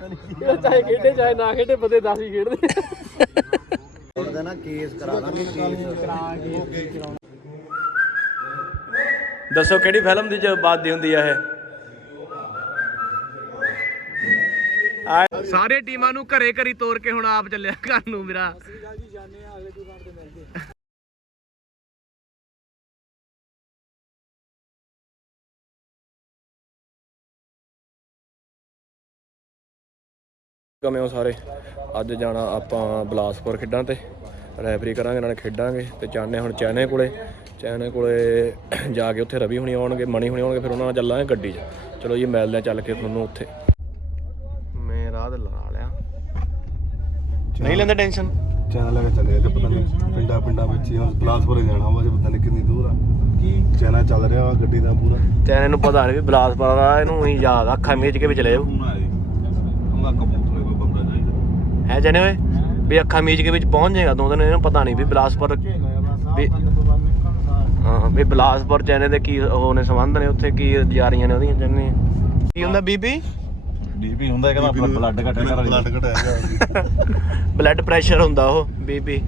ਚਾਹੇ ਖੇਡੇ ਚਾਹੇ ਨਾ ਖੇਡੇ ਬੰਦੇ 10 ਹੀ ਖੇਡਦੇ। ਉਹਦਾ ਨਾ ਕੇਸ ਕਰਾ ਦਾਂਗੇ ਕੇਸ ਦੱਸੋ ਕਿਹੜੀ ਫਿਲਮ ਦੀ ਚ ਬਾਤ ਦੀ ਹੁੰਦੀ ਆ ਇਹ? ਸਾਰੇ ਟੀਮਾਂ ਨੂੰ ਘਰੇ ਘਰੀ ਤੋੜ ਕੇ ਹੁਣ ਆਪ ਚੱਲਿਆ ਘਰ ਨੂੰ ਮੇਰਾ। ਕਮੇ ਹੋ ਸਾਰੇ। ਅੱਜ ਜਾਣਾ ਆਪਾਂ ਬਲਾਸਪੁਰ ਖੇਡਾਂ ਤੇ। ਰੈਫਰੀ ਕਰਾਂਗੇ ਨਾਲ ਖੇਡਾਂਗੇ ਤੇ ਚਾਹਨੇ ਹੁਣ ਚੈਨੇ ਕੋਲੇ। ਚੈਨੇ ਕੋਲੇ ਜਾ ਕੇ ਉੱਥੇ ਰਵੀ ਹੁਣੀ ਆਉਣਗੇ ਮਣੀ ਹੁਣੀ ਆਉਣਗੇ ਫਿਰ ਉਹਨਾਂ ਨਾਲ ਚੱਲਾਂਗੇ ਗੱਡੀ 'ਚ। ਚਲੋ ਜੀ ਮਿਲਦੇ ਚੱਲ ਕੇ ਤੁਹਾਨੂੰ ਉੱਥੇ। ਮੈਂ ਰਾਹ ਤੇ ਲਾ ਲਿਆ। ਨਹੀਂ ਲੈਂਦੇ ਟੈਨਸ਼ਨ ਚੈਨਲ ਲੈ ਕੇ ਚੱਲੇ ਤੇ ਪਤਾ ਨਹੀਂ ਪਿੰਡਾਂ ਪਿੰਡਾਂ ਵਿੱਚ ਹੀ ਹੁਣ ਬਲਾਸਪੁਰ ਜਾਣਾ ਵਾ ਜੇ ਪਤਾ ਨਹੀਂ ਕਿੰਨੀ ਦੂਰ ਆ। ਕੀ? ਚੈਨਲ ਚੱਲ ਰਿਹਾ ਵਾ ਗੱਡੀ ਦਾ ਪੂਰਾ। ਚੈਨੇ ਨੂੰ ਪਤਾ ਨਹੀਂ ਵੀ ਬਲਾਸਪੁਰ ਆ ਇਹਨੂੰ ਹੀ ਯਾਦ ਅੱਖਾਂ ਮੀਚ ਕੇ ਵੀ ਚਲੇ ਜਾਓ ਫੋਨ ਆਇਆ ਉਹਦਾ ਕਪੂਰਥਲੇ ਕੋਈ ਬੰਦਾ ਚਾਹੀਦਾ ਹੈ ਚੈਨੇ ਓਏ? ਵੀ ਅੱਖਾਂ ਮੀਚ ਕੇ ਵਿੱਚ ਪਹੁੰਚ ਜਾਏਗਾ ਦੋ ਦਿਨ ਇਹਨੂੰ ਪਤਾ ਨਹੀਂ ਵੀ ਬਲਾਸਪੁਰ ਵੀ ਹਾਂ ਵੀ ਬਲਾਸਪੁਰ ਚੈਨੇ ਦੇ ਕੀ ਉਹ ਨੇ ਸੰਬੰਧ ਨੇ ਉੱਥੇ ਕੀ ਜਾਰੀਆਂ ਨੇ ਉਹਦੀਆਂ ਚੈਨੇ ਕੀ ਹੁੰਦਾ ਬੀਬੀ ਡੀਪੀ ਹੁੰਦਾ ਕਹਿੰਦਾ ਆਪਣਾ ਬਲੱਡ ਘਟਿਆ ਕਰ ਬਲੱਡ ਘਟਿਆ ਬਲੱਡ ਪ੍ਰੈਸ਼ਰ ਹੁੰਦਾ ਉਹ ਬੀਬੀ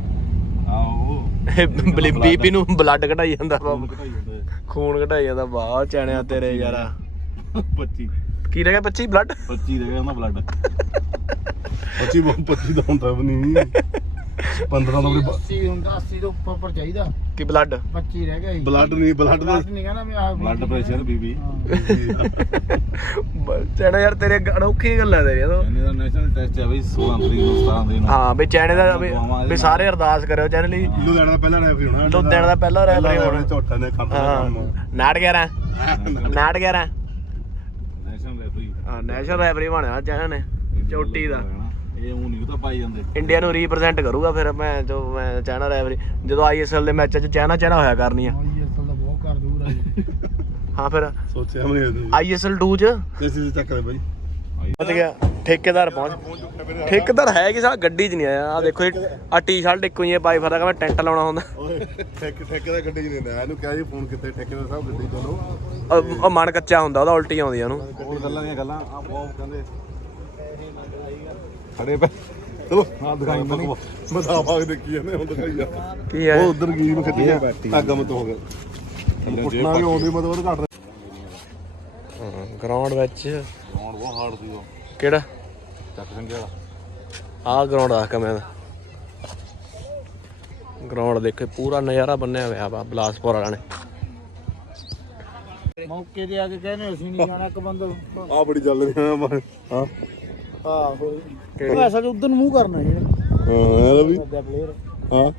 ਆਹੋ। ਬੀਬੀ ਨੂੰ ਬਲੱਡ ਘਟਾਈ ਜਾਂਦਾ ਖੂਨ ਘਟਾਈ ਜਾਂਦਾ। ਬਾਹਰ ਚੈਨਿਆ ਤੇਰੇ ਯਾਰਾ। 25 ਕੀ ਰਹਿ ਗਿਆ? 25 ਬਲੱਡ 25 ਦੇ ਕਹਿੰਦਾ ਬਲੱਡ 25 25 ਦਾ ਹੁੰਦਾ ਵੀ ਨਹੀਂ। 15 ਦਾ ਵੀ 80 ਹੁੰਦਾ 80 ਤੋਂ ਉੱਪਰ ਉੱਪਰ ਚਾਹੀਦਾ। ਕੀ ਬਲੱਡ 25 ਰਹਿ ਗਿਆ ਬਲੱਡ ਨਹੀਂ ਬਲੱਡ ਦਾ ਨਹੀਂ ਕਹਿੰਦਾ ਮੈਂ ਆ ਬਲੱਡ ਪ੍ਰੈਸ਼ਰ ਬੀਬੀ ਚੈਨਾ ਯਾਰ ਤੇਰੇ ਅਨੋਖੀ ਗੱਲਾਂ ਤੇਰੀਆਂ ਤੋਂ। ਇਹਨੇ ਦਾ ਨੈਸ਼ਨਲ ਟੈਸਟ ਹੈ ਬਈ 16 ਤਰੀਕ ਨੂੰ 17 ਤਰੀਕ ਨੂੰ। ਹਾਂ ਵੀ ਚੈਨੇ ਦਾ ਵੀ ਸਾਰੇ ਅਰਦਾਸ ਕਰਿਓ ਚੈਨੇ ਲਈ। ਲੁਧਿਆਣਾ ਦਾ ਪਹਿਲਾ ਰੈਫਰੀ ਹੋਣਾ। ਲੁਧਿਆਣਾ ਦਾ ਪਹਿਲਾ ਰੈਫਰੀ ਹੋਣਾ। ਝੋਟਾ ਨੇ ਕੰਮ। ਨਾਟ 11 ਨਾਟ 11 ਨੈਸ਼ਨਲ ਰੈਫਰੀ ਹਾਂ ਨੈਸ਼ਨਲ ਰੈਫਰੀ ਬਣਿਆ ਚੈਨਾ ਨੇ ਚੋਟੀ ਦਾ। ਇਹ ਉਹ ਨਹੀਂ ਤਾਂ ਪਾਈ ਜਾਂਦੇ। ਇੰਡੀਆ ਨੂੰ ਰੀਪ੍ਰੈਜ਼ੈਂਟ ਕਰੂਗਾ ਫਿਰ ਮੈਂ ਜੋ ਮੈਂ ਚਾਹਨਾ ਰੈਫਰੀ ਜਦੋਂ ਆਈਐਸਐਲ ਦੇ ਮੈਚਾਂ 'ਚ ਚਾਹਨਾ ਚਾਹਨਾ ਹੋਇਆ ਕਰਨੀ ਆ। ਅਸਲ ਦਾ ਬਹੁਤ ਕਰ ਦੂਰ ਆ ਹਾਂ ਫਿਰ ਸੋਚਿਆ ਮੈਂ ਆਈਐਸਐਲ 2 'ਚ। ਸੀ ਚੱਕ ਲੈ ਬਾਈ। ਗਿਆ। ਠੇਕੇਦਾਰ ਪਹੁੰਚ ਠੇਕੇਦਾਰ ਹੈ ਕਿ ਸਾਲਾ ਗੱਡੀ 'ਚ ਨਹੀਂ ਆਇਆ। ਆ ਦੇਖੋ ਇਹ ਆ ਟੀ-ਸ਼ਰਟ ਇੱਕੋ ਹੀ ਹੈ ਪਾਈ ਫਰਦਾ ਕਿ ਮੈਂ ਟੈਂਟ ਲਾਉਣਾ ਹੁੰਦਾ। ਓਏ ਠੇਕੇ ਠੇਕੇ ਦਾ ਗੱਡੀ ਚ ਨਹੀਂ ਦਿੰਦਾ ਇਹਨੂੰ ਕਿਹਾ ਜੀ ਫੋਨ ਕਿਤੇ ਠੇਕੇ ਦਾ ਸਭ ਗੱਡੀ ਚਲੋ। ਉਹ ਮਨ ਕੱਚਾ ਹੁੰਦਾ ਉਹਦਾ ਉਲਟੀ ਆਉਂਦੀ ਆ ਉਹਨੂੰ। ਹੋਰ ਗੱਲਾਂ ਦੀਆਂ ਗੱਲਾਂ। ਆ ਬਹੁਤ ਕਹਿੰਦੇ। ਖੜੇ ਪੈ ਚਲੋ ਆ ਦਿਖਾਈ ਮੈਨੂੰ। ਬਤਾ ਭਾਗ ਦੇਖੀ ਜਾਂਦੇ ਹੁਣ ਦਿਖਾਈ ਜਾ ਕੀ ਹੈ? ਉਹ ਉਧਰ ਗਈ ਨੂੰ ਖੱਟੀ ਜਾ ਧਾਗਾ ਮਤ ਹੋ ਗਿਆ ਪੁੱਟਣਾ ਵੀ ਆਉਂਦੀ ਮਤਲਬ ਘੱਟ ਗਰਾਊਂਡ ਵਿੱਚ ਹੁਣ ਬਹੁਤ ਹਾਰਡ ਸੀ ਉਹ। ਕਿਹੜਾ? ਚੱਕ ਸੰਗਿਆ ਵਾਲਾ। ਆਹ ਗਰਾਊਂਡ ਆ ਦਾ। ਗਰਾਊਂਡ ਦੇਖੇ ਪੂਰਾ ਨਜ਼ਾਰਾ ਬੰਨਿਆ ਹੋਇਆ ਵਾ ਬਲਾਸਪੁਰ ਵਾਲਿਆਂ ਨੇ। ਮੌਕੇ ਤੇ ਆ ਕੇ ਕਹਿੰਦੇ ਅਸੀਂ ਨਹੀਂ ਜਾਣਾ ਇੱਕ ਬੰਦਾ ਆ ਬੜੀ ਚੱਲ ਰਹੀ ਆ ਮੈਂ ਹਾਂ। ਆਹੋ। ਉਹ ਅਸਲ ਉਧਰ ਨੂੰ ਮੂੰਹ ਕਰਨਾ ਜੀ ਹਾਂ ਇਹਦਾ ਵੀ। ਹਾਂ।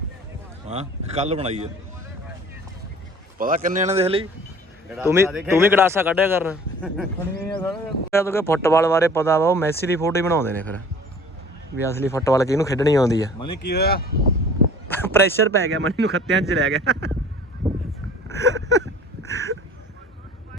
ਹਾਂ ਕੱਲ ਬਣਾਈ ਹੈ ਪਤਾ ਕਿੰਨੇ ਨੇ ਦੇਖ ਲਈ? ਤੂੰ ਵੀ ਤੂੰ ਵੀ ਗੜਾਸਾ ਕੱਢਿਆ ਕਰਨਾ। ਖਣੀ ਆ ਸਾਰਾ ਜਦੋਂ ਕਿ ਫੁੱਟਬਾਲ ਬਾਰੇ ਪਤਾ ਵਾ ਉਹ ਮੈਸੀ ਦੀ ਫੋਟੋ ਹੀ ਬਣਾਉਂਦੇ ਨੇ ਫਿਰ। ਵੀ ਅਸਲੀ ਫੁੱਟਬਾਲ ਕਿਹਨੂੰ ਖੇਡਣੀ ਆਉਂਦੀ ਆ। ਮਨੀ ਕੀ ਹੋਇਆ? ਪ੍ਰੈਸ਼ਰ ਪੈ ਗਿਆ ਮਨੀ ਨੂੰ ਖੱਤਿਆਂ 'ਚ ਰਹਿ ਗਿਆ।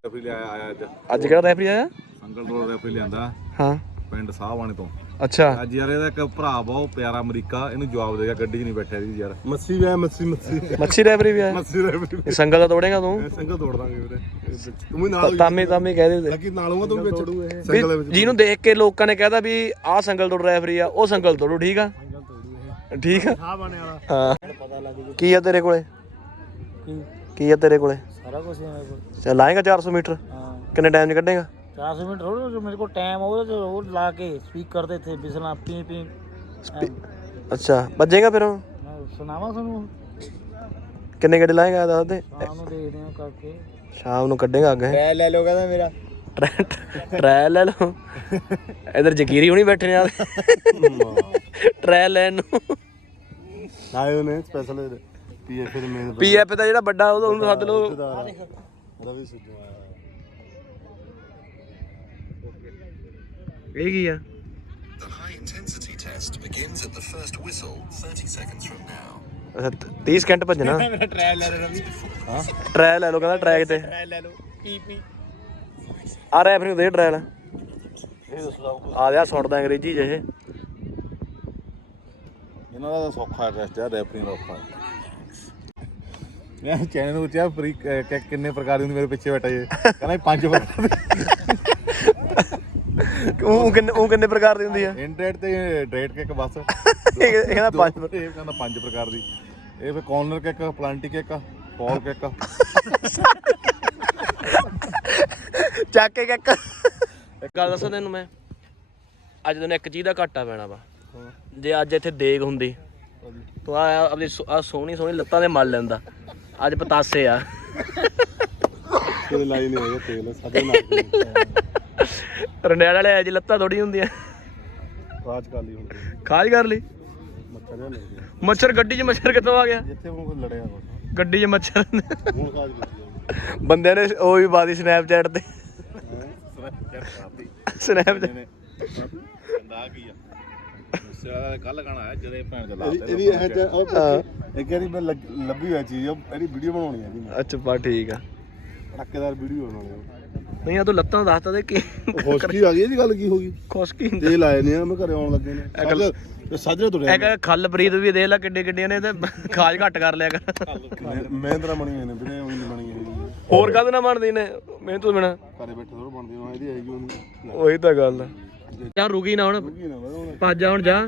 ਰੈਫਰੀ ਲਿਆਇਆ ਆਇਆ ਅੱਜ। ਅੱਜ ਕਿਹੜਾ ਰੈਫਰੀ ਆਇਆ? ਸੰਗਲ ਰੋਡ ਰੈਫਰੀ ਲਿਆਂਦਾ। ਹਾਂ। ਪਿੰਡ ਸਾਹਵਾਣੇ ਤੋਂ। ਅੱਛਾ। ਅੱਜ ਯਾਰ ਇਹਦਾ ਇੱਕ ਭਰਾ ਬਹੁਤ ਪਿਆਰਾ ਅਮਰੀਕਾ ਇਹਨੂੰ ਜਵਾਬ ਦੇਗਾ ਗੱਡੀ 'ਚ ਨਹੀਂ ਬੈਠਿਆ ਜੀ ਯਾਰ। ਮੱਛੀ ਵੀ ਆ ਮੱਛੀ ਮੱਛੀ ਮੱਛੀ ਰੈਫਰੀ ਵੀ ਆਇਆ। ਮੱਛੀ ਰੈਫਰੀ ਇਹ ਸੰਗਲ ਦਾ ਤੋੜੇਗਾ ਤੂੰ? ਸੰਗਲ ਤੋੜ ਦਾਂਗੇ ਵੀਰੇ। ਤੂੰ ਵੀ ਨਾਲ ਤਾਮੀ ਤਾਮੀ ਕਹਿ ਦੇ ਲੱਗੀ ਨਾਲ ਹੋਊਗਾ ਤੂੰ ਵੀ ਵਿੱਚ। ਸੰਗਲ ਦੇ ਵਿੱਚ। ਜਿਹਨੂੰ ਦੇਖ ਕੇ ਲੋਕਾਂ ਨੇ ਕਹਿਦਾ ਵੀ ਆਹ ਸੰਗਲ ਤੋੜ ਰੈਫਰੀ ਆ ਉਹ ਸੰਗਲ ਤੋੜੂ ਠੀਕ ਆ? ਠੀਕ ਆ? ਆ ਬਣੇ ਵਾਲਾ। ਹਾਂ। ਪਤਾ ਲੱਗ ਜੂ। ਕੀ ਆ ਤੇਰੇ ਕੋਲੇ? ਕੀ? ਕੀ ਆ ਤੇਰੇ ਕੋਲੇ? ਸਾਰਾ ਕੁਝ ਹੈ ਮੇਰੇ ਕੋਲ। ਚੱਲ ਲਾਏਗਾ 400 ਮੀਟਰ। ਹਾਂ। ਕਿੰਨੇ ਟਾਈਮ 'ਚ ਕੱਢੇਗਾ? 400 ਮਿੰਟ ਥੋੜਾ ਜੋ ਮੇਰੇ ਕੋਲ ਟਾਈਮ ਉਹਦੇ ਤੇ ਉਹ ਲਾ ਕੇ ਸਪੀਕਰ ਦੇ ਇੱਥੇ ਬਿਸਲਾ ਪੀ ਪੀ ਅੱਛਾ ਵੱਜੇਗਾ ਫਿਰ ਉਹ? ਮੈਂ ਸੁਣਾਵਾਂ ਤੁਹਾਨੂੰ? ਕਿੰਨੇ ਗੱਡੇ ਲਾਏਗਾ ਦੱਸ ਦੇ? ਸ਼ਾਮ ਨੂੰ ਦੇਖਦੇ ਹਾਂ ਕਰਕੇ। ਸ਼ਾਮ ਨੂੰ ਕੱਢੇਗਾ ਅੱਗੇ ਟ੍ਰਾਇਲ ਲੈ ਲਓ ਕਹਿੰਦਾ ਮੇਰਾ। ਟ੍ਰਾਇਲ ਲੈ ਲਓ। ਇਧਰ ਜਗੀਰੀ ਹੁਣੀ ਬੈਠੇ ਨੇ ਆ ਟ੍ਰਾਇਲ ਲੈਣ ਨੂੰ। ਆਏ ਉਹਨੇ ਸਪੈਸ਼ਲ ਪੀਐਫ ਦੇ ਮੇਨ ਪੀਐਫ ਦਾ ਜਿਹੜਾ ਵੱਡਾ ਉਹਦਾ ਉਹਨੂੰ ਸੱਦ ਲਓ। ਰਵੀ ਸੁਜਾ ਇਹ ਕੀ ਆ? The high intensity test begins at the first whistle 30 seconds from now. ਅੱਛਾ 30 ਸਕਿੰਟ ਭੱਜਣਾ। ਟ੍ਰਾਇਲ ਲੈ ਲਓ ਰਵੀ ਟ੍ਰਾਇਲ ਲੈ ਲਓ ਕਹਿੰਦਾ ਟਰੈਕ ਤੇ ਟ੍ਰਾਇਲ ਲੈ ਲਓ। ਪੀ ਪੀ। ਆ ਰੈਫਰੀ ਨੂੰ ਦੇ ਟ੍ਰਾਇਲ ਆ ਗਿਆ ਸੁੱਟਦਾ ਅੰਗਰੇਜ਼ੀ ਜਿਹੇ ਇਹਨਾਂ ਦਾ ਤਾਂ ਸੌਖਾ ਟੈਸਟ ਹੈ ਰੈਫਰੀ ਦਾ ਔਖਾ। ਮੈਂ ਚੈਨਲ ਨੂੰ ਪੁੱਛਿਆ ਫਰੀ ਕਿੰਨੇ ਪ੍ਰਕਾਰ ਦੀ ਹੁੰਦੀ ਮੇਰੇ ਪਿੱਛੇ ਬੈਠਾ ਜੇ ਕਹਿੰਦਾ ਜੀ ਪੰਜ ਪ੍ਰਕਾਰ ਦੀ। ਉਹ ਕਿੰਨੇ ਉਹ ਕਿੰਨੇ ਪ੍ਰਕਾਰ ਦੀ ਹੁੰਦੀ ਆ? ਇੰਟਰਨੈਟ ਤੇ ਡ੍ਰੇਟ ਕਿੱਕ ਬਸ। ਇਹ ਕਹਿੰਦਾ ਪੰਜ ਦੋ- ਇਹ ਕਹਿੰਦਾ ਪੰਜ ਪ੍ਰਕਾਰ ਦੀ। ਇਹ ਫਿਰ corner kick penalty kick foul kick. ਚੱਕ ਕੇ ਇੱਕ ਗੱਲ ਦੱਸਾਂ ਤੈਨੂੰ ਮੈਂ। ਅੱਜ ਤੈਨੂੰ ਇੱਕ ਚੀਜ਼ ਦਾ ਘਾਟਾ ਪੈਣਾ ਵਾ। ਜੇ ਅੱਜ ਇੱਥੇ ਦੇਗ ਹੁੰਦੀ ਤੂੰ ਆ ਆਪਣੀ ਆ ਸੋਹਣੀ ਸੋਹਣੀ ਲੱਤਾਂ ਦੇ ਮਲ ਲੈਂਦਾ। ਅੱਜ ਪਤਾਸੇ ਆ। ਕਿਤੇ ਲਾਈ ਨਹੀਂ ਹੋਇਆ ਤੇਲ ਸਾਡੇ ਨਾਲ। ਰੰਡਿਆਲ ਵਾਲੇ ਅੱਜ ਲੱਤਾਂ ਥੋੜੀ ਹੁੰਦੀਆਂ। ਰਾਜ ਕਾਲੀ ਹੁਣ ਖਾਜ ਕਰ ਲਈ? ਮੱਛਰ ਜਿਹਾ ਨਹੀਂ ਮੱਛਰ ਗੱਡੀ 'ਚ ਮੱਛਰ ਕਿੱਥੋਂ ਆ ਗਿਆ? ਜਿੱਥੇ ਕੋਈ ਲੜਿਆ ਕੁਛ ਗੱਡੀ 'ਚ ਮੱਛਰ ਹੁਣ ਕੀਤੀ ਬੰਦਿਆਂ ਨੇ ਉਹ ਵੀ ਬਾਦੀ ਸਨੈਪਚੈਟ ਤੇ। ਸਨੈਪਚੈਟ ਨੇ ਕੰਦਾ ਕੀ ਆ? ਕੱਲ ਗਾਣਾ ਆਇਆ ਜਦੇ ਭੈਣ ਦੇ ਲਾਤੇ ਇਹਦੀ ਇਹ ਉਹ ਇੱਕ ਵਾਰੀ ਮੈਂ ਲੱਗ- ਲੱਭੀ ਹੋਈ ਚੀਜ਼ ਉਹ ਇਹਦੀ ਵੀਡੀਓ ਬਣਾਉਣੀ ਹੈ ਜੀ ਮੈਂ। ਅੱਛਾ ਬਾ ਠੀਕ ਆ। ਟੱਕੇਦਾਰ ਵੀਡੀਓ ਬਣਾਉਣੀ ਆ ਨਹੀਂ ਆ ਤੂੰ ਲੱਤਾਂ ਦੱਸਤਾ ਤੇ ਕੀ ਖੁਸ਼ਕੀ ਆ ਗਈ ਇਹਦੀ ਗੱਲ ਕੀ ਹੋ ਗਈ? ਖੁਸ਼ਕੀ ਤੇ ਲਾਏ ਨੇ ਆ ਮੈਂ ਘਰੇ ਆਉਣ ਲੱਗੇ ਨੇ। ਸਾਜਰੇ ਤੁਰਿਆ ਇੱਕ ਖਲਪ੍ਰੀਤ ਵੀ ਦੇਖ ਲੈ ਕਿੱਡੇ ਕਿੱਡੀਆਂ ਨੇ ਤੇ ਖਾਜ ਘੱਟ ਕਰ ਲਿਆ ਕਰ। ਮੈਂ- ਮਹਿੰਦਰਾ ਬਣੀ ਹੋਈ ਨੇ ਵੀਰੇ ਉਹ ਨਹੀਂ ਬਣੀ ਹੋਈ ਹੋਰ ਕਾਹਦੇ ਨਾਲ ਬਣਦੀ ਨੇ? ਮੈਂ ਤੂੰ ਬਿਨਾ। ਘਰੇ ਬੈਠੇ ਥੋੜਾ ਬਣਦੀ ਉਹ ਇਹਦੀ ਆਏਗੀ ਉਹਨੂੰ ਉਹੀ ਤਾਂ ਗੱਲ। ਆ ਯਾਰ ਰੁਕੀ ਨਾ ਹੁਣ। ਨਾ ਭੱਜ ਜਾ ਹੁਣ ਜਾ।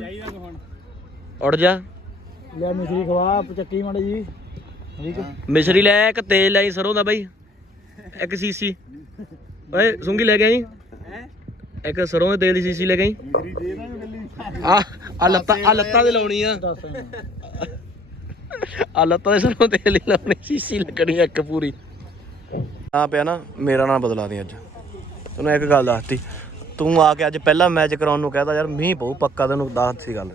ਉੱਡ ਜਾ। ਲਿਆ ਮਿਸਰੀ ਖਵਾ ਚੱਕੀ ਮੜ ਜੀ ਮਿਸਰੀ ਲੈ ਇੱਕ ਤੇਲ ਲੈ ਆਈ ਸਰੋਂ ਦਾ ਬਾਈ। ਇੱਕ ਸੀਸੀ। ਓਏ ਸੁੰਗੀ ਲੈ ਕੇ ਆਈ? ਇੱਕ ਸਰੋਂ ਦੇ ਤੇਲ ਦੀ ਸੀਸੀ ਲੈ ਕੇ ਆਈ? ਮਿਸਰੀ ਦੇ ਨਾ ਗੱਲੀ। ਆ ਆ ਲੱਤਾਂ ਆ ਲੱਤਾਂ ਦੇ ਲਾਉਣੀ ਆ। ਆ ਲੱਤਾਂ ਦੇ ਸਰੋਂ ਤੇਲ ਹੀ ਲਾਉਣੀ ਸੀਸੀ ਲੱਗਣੀ ਇੱਕ ਪੂਰੀ। ਆ ਪਿਆ ਨਾ ਮੇਰਾ ਨਾਮ ਬਦਲਾ ਦੀ ਅੱਜ। ਤੈਨੂੰ ਇੱਕ ਗੱਲ ਦੱਸਤੀ ਤੂੰ ਆ ਕੇ ਅੱਜ ਪਹਿਲਾ ਮੈਚ ਕਰਾਉਣ ਨੂੰ ਕਹਿਦਾ ਯਾਰ ਮੀਂਹ ਪਊ ਪੱਕਾ ਤੈਨੂੰ ਦੱਸ ਸੀ ਗੱਲ।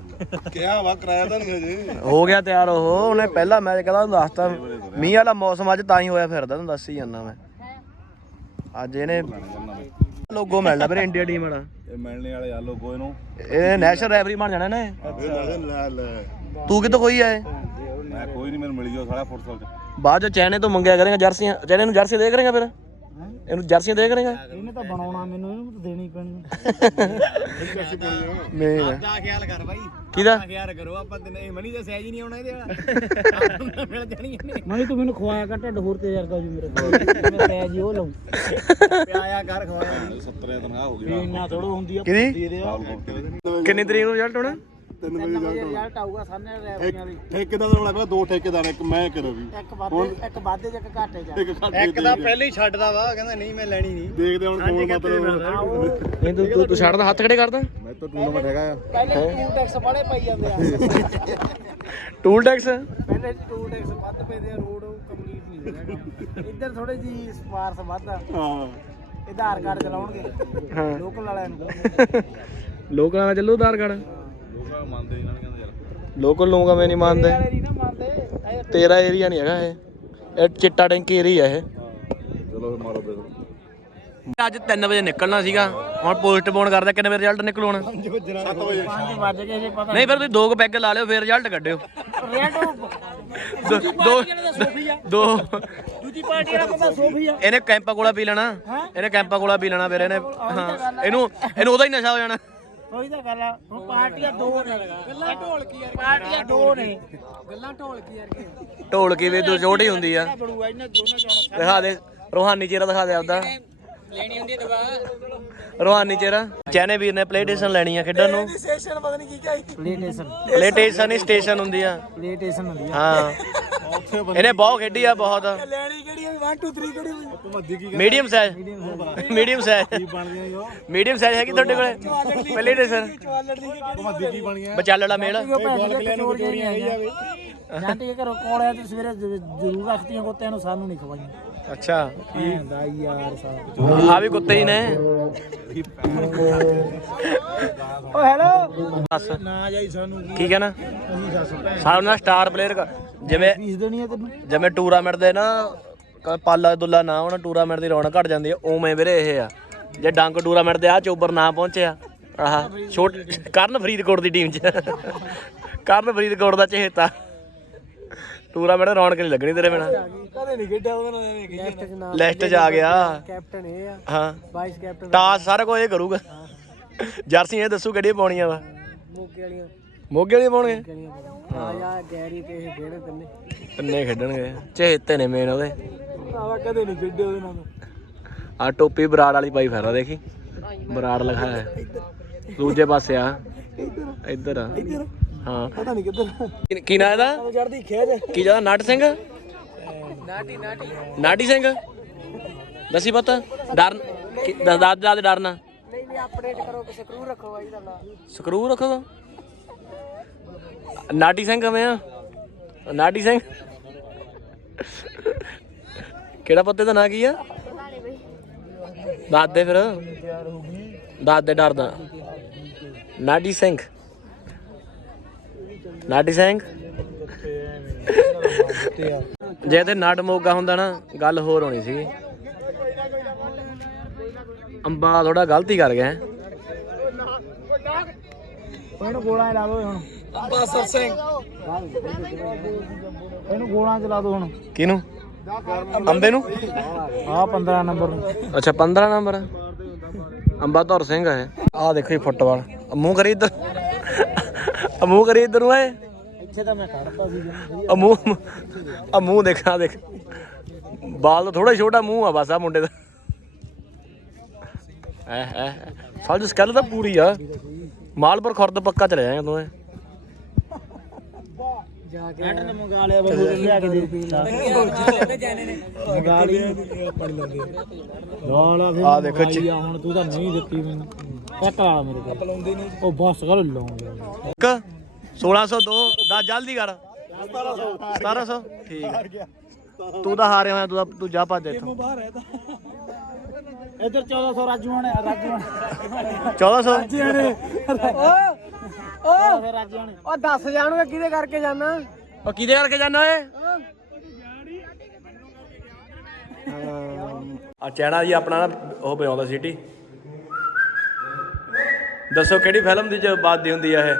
ਕਿਹਾ ਵਾ ਕਰਾਇਆ ਤਾਂ ਨਹੀਂ ਹਜੇ। ਹੋ ਗਿਆ ਤਿਆਰ ਉਹ ਉਹਨੇ ਪਹਿਲਾ ਮੈਚ ਕਹਿੰਦਾ ਦੱਸਤਾ ਮੀਂਹ ਵਾਲਾ ਮੌਸਮ ਅੱਜ ਤਾਂ ਹੀ ਹੋਇਆ ਫਿਰਦਾ ਤੈਨੂੰ ਦੱਸ ਹੀ ਜਾਂਦਾ ਮੈਂ। ਅੱਜ ਇਹਨੇ ਲੋਗੋ ਮਿਲਣਾ ਵੀਰੇ ਇੰਡੀਆ ਟੀਮ ਵਾਲਾ। ਇਹ ਮਿਲਣੇ ਵਾਲੇ ਆ ਲੋਗੋ ਇਹਨੂੰ। ਇਹ ਨੈਸ਼ਨਲ ਰੈਫਰੀ ਬਣ ਜਾਣਾ ਨੇ ਤੂੰ ਕਿਤੋਂ ਕੋਈ ਆਏ ਮੈਂ ਕੋਈ ਨਹੀਂ ਮੈਨੂੰ ਮਿਲੀ ਜੋ ਸਾਰਾ ਫੁੱਟਸਾਲ ਚ। ਬਾਅਦ ਚ ਚੈਨੇ ਤੋਂ ਮੰਗਿਆ ਕਰੇਗਾ ਜਰਸੀਆਂ ਚੈਨੇ ਨੂੰ ਜਰਸੀ ਦੇ ਕਰੇਗਾ ਫਿਰ? ਇਹਨੂੰ ਜਰਸੀਆਂ ਦੇ ਕਰੇਗਾ? ਇਹਨੇ ਤਾਂ ਬਣਾਉਣਾ ਮੈਨੂੰ ਇਹਨੂੰ ਤਾਂ ਦੇਣੀ ਪੈਣੀ ਨਹੀਂ ਦਾ ਖਿਆਲ ਕਰ ਬਾਈ। ਕਿਹਦਾ? ਖਿਆਲ ਕਰੋ ਆਪਾਂ ਤੇ ਨਹੀਂ ਮਨੀ ਦਾ ਸਹਿਜ ਹੀ ਨਹੀਂ ਆਉਣਾ ਇਹਦੇ ਵਾਲਾ। ਮਿਲ ਜਾਣੀਆਂ ਨੇ ਮਣੀ ਤੂੰ ਮੈਨੂੰ ਖਵਾਇਆ ਕਰ ਢੱਡ ਹੋਰ ਤੇ ਯਾਰ ਜੀ ਮੇਰੇ। ਮੈਂ ਤੈ ਜੀ ਉਹ ਲਾਉਂ ਪਿਆਇਆ ਕਰ ਖਵਾਇਆ ਨਹੀਂ 70 ਤਨਖਾਹ ਹੋ ਗਈ ਇੰਨਾ ਥੋੜਾ ਹੁੰਦੀ ਆ ਕਿਹਦੀ ਕਿੰਨੀ ਤਰੀਕ ਨੂੰ ਰਿਜ਼ਲਟ ਹੋਣਾ? ਤਿੰਨ ਵਜੇ ਜਾ ਰਿਜ਼ਲਟ ਆਊਗਾ ਸਾਹਮਣੇ ਰੈਵਰੀਆਂ ਦੀ। ਠੇਕੇਦਾਰ ਹੋਣਾ ਪਹਿਲਾਂ ਦੋ ਠੇਕੇਦਾਰ ਇੱਕ ਮੈਂ ਕਰੋ ਵੀ ਇੱਕ ਵਾਧੇ ਇੱਕ ਵਾਧੇ ਚ ਇੱਕ ਘਾਟੇ ਚ ਇੱਕ ਘੱਟ ਇੱਕ ਤਾਂ ਪਹਿਲੇ ਹੀ ਛੱਡਦਾ ਵਾ ਕਹਿੰਦਾ ਨਹੀਂ ਮੈਂ ਲੈਣੀ ਨਹੀਂ। ਦੇਖਦੇ ਹੁਣ ਕੌਣ ਮਤਲਬ ਨਹੀਂ ਤੂੰ ਤੂੰ- ਤੂੰ ਛੱਡਦਾ ਹੱਥ ਖੜੇ ਕਰਦਾ? ਮੈਂ ਤਾਂ ਟੂਰਨਾਮੈਂਟ ਹੈਗਾ ਆ। ਪਹਿਲੇ ਟੂ ਟੈਕਸ ਬੜੇ ਪਈ ਜਾਂਦੇ ਆ। ਟੂਲ ਟੈਕਸ ਪਹਿਲੇ ਟੂ ਟੈਕਸ ਵੱਧ ਪੈਂਦੇ ਆ ਰੋਡ ਕੰਪਲੀਟ ਨਹੀਂ ਹੋਇਆ ਕੰਮ। ਇੱਧਰ ਥੋੜੇ ਜੀ ਸਪਾਰਸ ਵੱਧ ਆ। ਹਾਂ। ਆਧਾਰ ਕਾਰਡ ਚਲਾਉਣਗੇ। ਹਾਂ। ਲੋਕਲ ਵਾਲਿਆਂ ਨੂੰ। ਲੋਕਾਂ ਦਾ ਚੱਲੂ ਆਧਾਰ ਕਾਰਡ? ਲੋਕਾਂ ਮੰਨਦੇ ਨਹੀਂ ਨਾ ਕਹਿੰਦੇ ਯਾਰ। ਲੋਕਲ ਲੋਕਾਂ ਮੈਂ ਨਹੀਂ ਮੰਨਦੇ। ਵਾਲੇ ਨਹੀਂ ਨਾ ਮੰਨਦੇ। ਇਹ ਤੇਰਾ ਏਰੀਆ ਨਹੀਂ ਹੈਗਾ ਇਹ। ਇਹ ਚਿੱਟਾ ਟੈਂਕੀ ਏਰੀਆ ਇਹ। ਚਲੋ ਫਿਰ ਮਾਰੋ ਬੇਦੋ ਅੱਜ 3 ਵਜੇ ਨਿਕਲਣਾ ਸੀਗਾ। ਹੁਣ ਪੋਸਟ ਪੋਨ ਕਰਦਾ ਕਿੰਨੇ ਵਜੇ ਰਿਜ਼ਲਟ ਨਿਕਲੂ ਹੁਣ? 7 ਵਜੇ 5 ਵੱਜ ਗਏ ਜੇ ਪਤਾ ਨਹੀਂ ਫਿਰ ਤੁਸੀਂ ਦੋ ਕੁ ਪੈਗ ਲਾ ਲਿਓ ਫਿਰ ਰਿਜ਼ਲਟ ਕੱਢਿਓ। ਰੈਂਟ ਦੋ ਦੋ ਦੋ ਦੂਜੀ ਪਾਰਟੀ ਵਾਲਾ ਬੰਦਾ ਸੋਫੀ ਆ। ਇਹਨੇ ਕੈਂਪਾ ਕੋਲਾ ਪੀ ਲੈਣਾ। ਇਹਨੇ ਕੈਂਪਾ ਕੋਲਾ ਪੀ ਲੈਣਾ ਫਿਰ ਇਹਨੇ। ਹਾਂ। ਇਹਨੂੰ ਇਹਨੂੰ ਉਹਦਾ ਹੀ ਨਸ਼ਾ ਹੋ ਜਾਣਾ। ਉਹੀ ਤਾਂ ਗੱਲ ਆ ਹੁਣ ਪਾਰਟੀਆਂ ਦੋ ਨੇ। ਗੱਲਾਂ ਢੋਲਕੀ ਯਾਰ। ਪਾਰਟੀਆਂ ਦੋ ਨੇ। ਗੱਲਾਂ ਢੋਲਕੀ ਯਾਰ ਢੋਲਕੀ ਵੀ ਦੋ ਛੋਟੀ ਹੁੰਦੀ ਆ। ਦਿਖਾ ਦੇ ਰੋਹਾਨੀ ਚਿਹਰਾ ਦਿਖਾ ਦੇ ਆਪਦਾ। ਲੈਣੀ ਹੁੰਦੀ ਦਵਾ ਰੋਹਾਨੀ ਚਿਹਰਾ। ਚੈਨੇ ਵੀਰ ਨੇ ਪਲੇਟੇਸ਼ਨ ਲੈਣੀ ਆ ਖੇਡਣ ਨੂੰ। ਸਟੇਸ਼ਨ ਪਤਾ ਨਹੀਂ ਕੀ ਕਹੀ ਪਲੇਟੇਸ਼ਨ ਪਲੇਟੇਸ਼ਨ ਹੀ ਸਟੇਸ਼ਨ ਹੁੰਦੀ ਆ। ਪਲੇਟੇਸ਼ਨ ਹੁੰਦੀ ਆ। ਹਾਂ। ਇਹਨੇ ਬਹੁਤ ਖੇਡੀ ਆ ਬਹੁਤ। ਲੈਣੀ ਕਿਹੜੀ ਆ? 1 2 3 ਕਿਹੜੀ ਹੋਈ ਭਮੱਦੀ ਕੀ medium size medium size medium size ਹੈਗੀ ਤੁਹਾਡੇ ਕੋਲੇ? ਪਲੇਟੇਸ਼ਨ ਬਣੀਆਂ? ਬਚਾਲੜਾ ਮੇਲ। ਕਚੋਰੀਆਂ ਆਈ ਜਾਵੇ ਜਾਂਟੀ ਘਰੋਂ ਕੋਲਿਆ ਤੇ ਸਵੇਰੇ ਜ਼ਰੂਰ ਰੱਖਤੀਆਂ ਕੁੱਤਿਆਂ ਨੂੰ ਸਾਨੂੰ ਨਹੀਂ ਖਵਾਈਆਂ। ਅੱਛਾ। ਭੈਂਦਾ ਯਾਰ ਸਾਹਿਬ ਆ ਵੀ ਕੁੱਤੇ ਹੀ ਨੇ। ਓ ਹੈਲੋ ਬਸ। ਨਾ ਜਾਈ ਸਾਨੂੰ ਕੀ। ਕੀ ਕਹਿਣਾ? ਅਸੀਂ ਦੱਸ ਭੈਣ। ਸਾਡਾ ਨਾਲ ਸਟਾਰ ਪਲੇਅਰ ਜਿਵੇਂ ਫੀਸ ਦੇਣੀ ਆ ਤੈਨੂੰ? ਜਿਵੇਂ ਟੂਰਨਾਮੈਂਟ ਦੇ ਨਾ ਕ- ਪਾਲਾ ਦੁੱਲਾ ਨਾ ਉਹਨਾਂ ਟੂਰਨਾਮੈਂਟ ਦੀ ਰੌਣਕ ਘਟ ਜਾਂਦੀ ਹੈ ਉਵੇਂ ਵੀਰੇ ਇਹ ਆ। ਜੇ ਡੰਗ ਟੂਰਨਾਮੈਂਟ ਦੇ ਆ ਚੋਬਰ ਨਾ ਪਹੁੰਚਿਆ ਆਹ ਛੋਟ ਕਰਨ ਫਰੀਦਕੋਟ ਦੀ ਟੀਮ 'ਚ। ਕਰਨ ਫਰੀਦਕੋਟ ਦਾ ਚਹੇਤਾ। ਟੂਰਨਾਮੈਂਟ ਰੌਣਕ ਨਹੀਂ ਲੱਗਣੀ ਤੇਰੇ ਬਿਨਾ। ਕਦੇ ਨਹੀਂ ਖੇਡਿਆ ਉਹਦੇ ਨਾਲ ਐਵੇਂ ਲਿਸਟ ਚ ਨਾਮ ਲਿਸਟ 'ਚ ਆ ਗਿਆ। ਕੈਪਟਨ ਇਹ ਆ ਹਾਂ। ਵਾਈਸ ਕੈਪਟਨ ਟਾਸ ਸਾਰਾ ਕੁਝ ਇਹ ਕਰੂਗਾ। ਜਰਸੀ ਇਹ ਦੱਸੂ ਕਿਹੜੀਆਂ ਪਾਉਣੀਆਂ ਵਾ? ਮੋਗੇ ਵਾਲੀਆਂ। ਮੋਗੇ ਵਾਲੀਆਂ ਪਾਉਣਗੇ ਕਿਹੜੀਆਂ ਆ ਯਾ ਗੈਰੀ ਤੇ ਇਹ ਖੇਡੇ ਤੰਨੇ। ਤਿੰਨੇ ਖੇਡਣਗੇ। ਚਹੇਤੇ ਨੇ ਮੇਨ ਉਹਦੇ। ਆਵਾ ਕਦੇ ਨਹੀਂ ਖੇਡੇ ਉਹਦੇ ਨਾਲ। ਆ ਟੋਪੀ ਬਰਾੜ ਵਾਲੀ ਪਾਈ ਫਿਰਦਾ ਦੇਖੀ? ਬਰਾੜ ਲਿਖਾਇਆ। ਹੈ ਦੂਜੇ ਪਾਸੇ ਆ। ਇੱਧਰ। ਆ। ਹਾਂ। ਪਤਾ ਨਹੀਂ ਕਿੱਧਰ। ਕੀ- ਕੀ ਨਾਂ ਇਹਦਾ? ਚੜਦੀ ਖੇਜ ਕੀ ਜ਼ਿਆਦਾ ਨਟ ਸਿੰਘ? ਨਾਟੀ ਸਿੰਘ? ਦੱਸੀ ਪਤਾ ਡਰ ਕੀ- ਦੱਸ ਦੱਸ ਦੱਸ ਡਰਨਾ ਨਹੀਂ ਨਹੀਂ ਅਪਡੇਟ ਕਰੋ ਕਿ ਸਕਰੂ ਰੱਖੋ ਬਾਈ ਦਾ ਨਾਮ। ਸਕਰੂ ਰੱਖੋ ਨਾਟੀ ਸਿੰਘ ਕਿਵੇਂ ਆ? ਨਾਟੀ ਸਿੰਘ? ਕਿਹੜਾ ਪੱਤੇ ਦਾ ਨਾਂ ਕੀ ਆ? ਦੱਸ ਦੇ ਫਿਰ। ਦੱਸ ਦੇ ਡਰਦਾ ਨਾਟੀ ਸਿੰਘ। ਨਾਟੀ ਸਿੰਘ? ਜੇ ਤੇ ਨਟ ਮੋਗਾ ਹੁੰਦਾ ਨਾ ਗੱਲ ਹੋਰ ਹੋਣੀ ਸੀ ਅੰਬਾ ਥੋੜਾ ਗਲਤੀ ਕਰ ਗਿਆ। ਹੈਂ। ਇਹਨੂੰ ਗੋਲਾਂ ਲਾ ਦਿਓ ਹੁਣ। ਅੰਬਾਸਰ ਸਿੰਘ। ਇਹਨੂੰ ਗੋਲਾਂ ਚ ਲਾ ਦਿਓ ਹੁਣ। ਕਿਹਨੂੰ? ਅੰਬੇ ਨੂੰ? ਆ 15 ਨੰਬਰ ਨੂੰ। ਅੱਛਾ 15 ਨੰਬਰ ਆ। ਅੰਬਾ ਧੌਰ ਸਿੰਘ ਹੈ ਆਹ ਦੇਖੋ ਜੀ ਫੁੱਟਬਾਲ। ਮੂੰਹ ਕਰੀ ਇੱਧਰ। ਆਹ ਮੂੰਹ ਕਰੀ ਇੱਧਰ ਨੂੰ ਆਏ ਇੱਥੇ ਤਾਂ ਮੈਂ ਕੱਢਤਾ ਸੀ ਆ ਮੂੰਹ ਆ ਮੂੰਹ ਦੇਖਾ ਦੇਖ। ਬਾਲ ਤਾਂ ਥੋੜਾ ਛੋਟਾ ਮੂੰਹ ਆ ਬਸ ਆ ਮੁੰਡੇ ਦਾ। ਐ ਐ ਸਾਲ ਸਕੈਲ ਤਾਂ ਪੂਰੀ ਆ। ਮਾਲਪੁਰ ਖੁਰਦ ਪੱਕਾ ਚਲੇ ਜਾਏਗਾ ਤੂੰ। ਜਾ ਕੇ ਨੇ ਮੰਗਾ ਲਿਆ ਬਾਬੂ ਨੇ ਲਿਆ ਕੇ ਦੇ। ਮੰਗਾ ਲਈ ਪੜ ਲੈਂਦੇ ਲਾਲਾ ਫਿਰ ਆਹ ਦੇਖੋ ਜੀ। ਮੰਗਾਈ ਆ, ਹੁਣ ਤੂੰ ਤਾਂ ਨਹੀਂ ਦਿੱਤੀ ਮੈਨੂੰ। ਇੱਕ ਲਾ ਮੇਰੇ ਕੋਲ। ਲਾਉਂਦੇ ਨਹੀਂ। ਉਹ ਬਸ ਕਰ ਲਾਉਂਦੇ ਇੱਕ 1602 ਦਾ ਜਲਦੀ ਕਰ। 1700 1700 ਠੀਕ ਆ। ਤੂੰ ਤਾਂ ਹਾਰਿਆ ਹੋਇਆ ਤੂੰ ਤਾਂ ਤੂੰ ਜਾ ਭੱਜ ਇੱਥੋਂ। ਇੱਧਰ 1400 ਰਾਜੂ ਨੇ ਰਾਜੂ ਨੇ 1400 ਓ ਰਾਜੂ ਨੇ ਉਹ ਦੱਸ ਜਾਣਗੇ ਕਿਹਦੇ ਕਰਕੇ ਜਾਣਾ ਉਹ ਕਿਹਦੇ ਕਰਕੇ ਜਾਣਾ ਓਏ? ਆ ਚੈਣਾ ਜੀ ਆਪਣਾ ਨਾ ਉਹ ਪਿਆਉਂਦਾ ਸਿਟੀ। ਦੱਸੋ ਕਿਹੜੀ ਫਿਲਮ ਦੀ ਜ ਬਾਤ ਦੀ ਹੁੰਦੀ ਆ ਇਹ?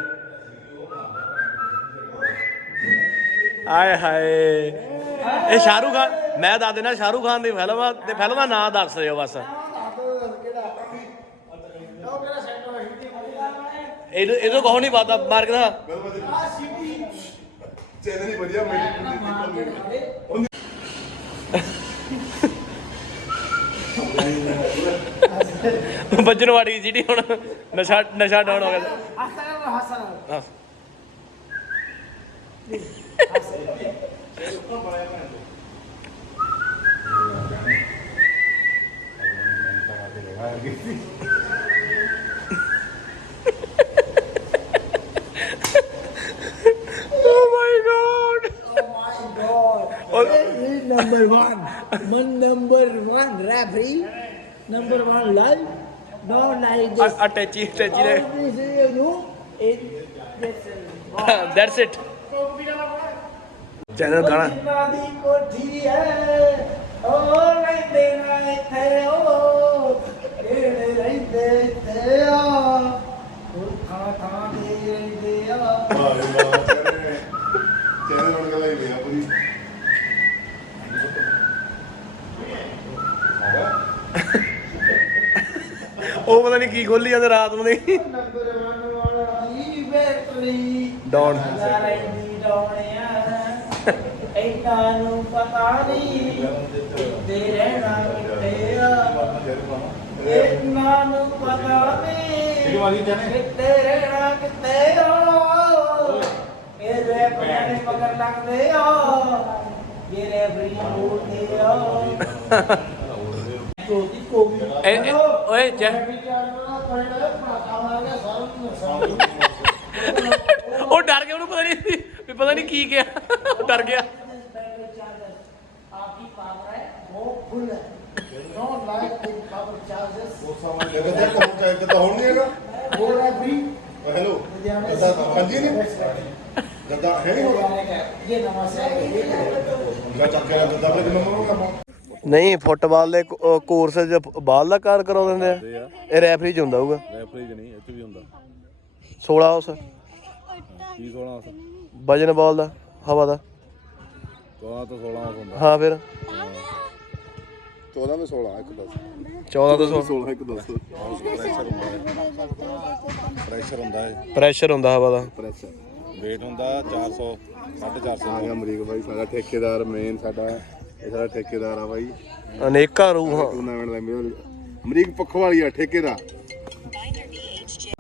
ਆਏ ਹਾਏ। ਇਹ ਸ਼ਾਹਰੂਖ ਖਾਨ ਮੈਂ ਦੱਸ ਦੇਣਾ ਸ਼ਾਹਰੂਖ ਖਾਨ ਦੀ ਫਿਲਮ ਆ ਤੇ ਫਿਲਮ ਦਾ ਨਾਮ ਦੱਸ ਦਿਓ ਬਸ। ਇਹਨੂੰ ਇਹਨੂੰ ਕਹੋ ਨਹੀਂ ਪਤਾ ਮਾਰਕ ਦਾ ਚੈਨਲ ਹੀ ਵਧੀਆ ਮੇਰੀ ਵੱਜਣ ਵਾਲੀ ਜਿਹੜੀ ਹੁਣ ਨਸ਼ਾ ਨਸ਼ਾ ਡਾਊਨ ਹੋ ਗਿਆ ਹਾਂ। Oh my god! number one man number one referee number one live no like this ਆ ਟੈਚੀ ਟੈਚੀ ਨੇ this is you in this that's it channel ਗਾਣਾ ਜਿੰਨਾ ਦੀ ਕੋਠੀ ਹੈ ਉਹ ਰਹਿੰਦੇ ਨਾ ਇੱਥੇ ਉਹ ਕਿਹੜੇ ਰਹਿੰਦੇ ਇੱਥੇ ਆ ਉਹ ਥਾਂ ਥਾਂ ਦੇ ਰਹਿੰਦੇ ਆ ਚੈਨਲ ਹੁਣ ਗੱਲ ਹੀ ਲਿਆ ਪੂਰੀ ਉਹ ਪਤਾ ਨਹੀਂ ਕੀ ਖੋਲੀ ਜਾਂਦੇ ਰਾਤ ਨੂੰ ਦੀ ਨੰਬਰ 1 ਵਾਲਾ ਹੀ ਬੈਟਰੀ ਡਾਊਨ। ਰਹਿੰਦੀ ਡੋਣਿਆ ਇਹਨਾਂ ਨੂੰ ਪਤਾ ਨਹੀਂ ਕਿੱਥੇ ਰਹਿਣਾ ਕਿੱਥੇ ਆ ਇਹਨਾਂ ਨੂੰ ਪਤਾ ਨਹੀਂ ਕਿੱਥੇ ਰਹਿਣਾ ਕਿੱਥੇ ਆ ਮੇਰੇ ਆਪਣੇ ਮਗਰ ਲੱਗਦੇ ਆ ਮੇਰੇ ਬਰੀ ਬੋਲਦੇ ਆ ਕੋਦੀ ਕੋਵੀ ਇਹ- ਇਹ- ਓਏ ਜੈ ਉਹ ਡਰ ਗਿਆ ਉਹਨੂੰ ਪਤਾ ਨਹੀਂ ਸੀ ਵੀ ਪਤਾ ਨਹੀਂ ਕੀ ਗਿਆ ਉਹ ਡਰ ਗਿਆ आपकी पावर है वो फुल है no like in power charges ਇਹ ਤਾਂ ਕੋਲ ਚਾਹੀਦਾ ਤਾਂ ਹੁਣ ਨਹੀਂ ਹੈਗਾ वो रेफरी ਹੈਲੋ लुधियाना ਗੱਦਾ ਹਾਂਜੀ ਨਹੀਂ ਗੱਦਾ ਹੈ ਨਹੀਂ ਹੋਗਾ ये नमस्ते ये ਗੱਦਾ ਚੱਕ ਕੇ ਗੱਦਾ ਫਿਰ ਕਿੰਨਾ ਮਰੋਗਾ ਨਹੀਂ ਫੁੱਟਬਾਲ ਦੇ ਕੋਰਸ ਚ ਬਾਲ ਦਾ ਕਾਰ ਕਰਾ ਦਿੰਦੇ ਆ? ਇਹ ਰੈਫਰੀ ਚ ਹੁੰਦਾ ਹੋਊਗਾ। ਰੈਫਰੀ ਚ ਨਹੀਂ ਇੱਥੇ ਵੀ ਹੁੰਦਾ। 16 ਉਸ। ਕੀ 16 ਉਸ? ਵਜਨ ਬਾਲ ਦਾ ਹਵਾ ਦਾ। 14 ਤੋਂ 16 ਉਸ ਹੁੰਦਾ। ਹਾਂ ਫਿਰ। 14 ਤੋਂ 16 ਇੱਕ 10 14 ਤੋਂ 16 ਇੱਕ 10 ਪ੍ਰੈਸ਼ਰ ਹੁੰਦਾ ਹੈ। ਪ੍ਰੈਸ਼ਰ ਹੁੰਦਾ ਹੈ। ਪ੍ਰੈਸ਼ਰ ਹੁੰਦਾ ਹਵਾ ਦਾ। ਪ੍ਰੈਸ਼ਰ weight ਹੁੰਦਾ 400 450 ਆ ਗਿਆ ਅਮਰੀਕ ਬਾਈ ਸਾਡਾ ਠੇਕੇਦਾਰ ਮੇਨ ਸਾਡਾ। ਇਹ ਸਾਡਾ ਠੇਕੇਦਾਰ ਆ ਬਾਈ। ਅਨੇਕਾਂ ਰੂਹਾਂ। ਟੂਰਨਾਮੈਂਟ ਦਾ ਮੇਨ ਅਮਰੀਕ ਪੱਖੋ ਵਾਲੀ ਆ ਠੇਕੇਦਾਰ।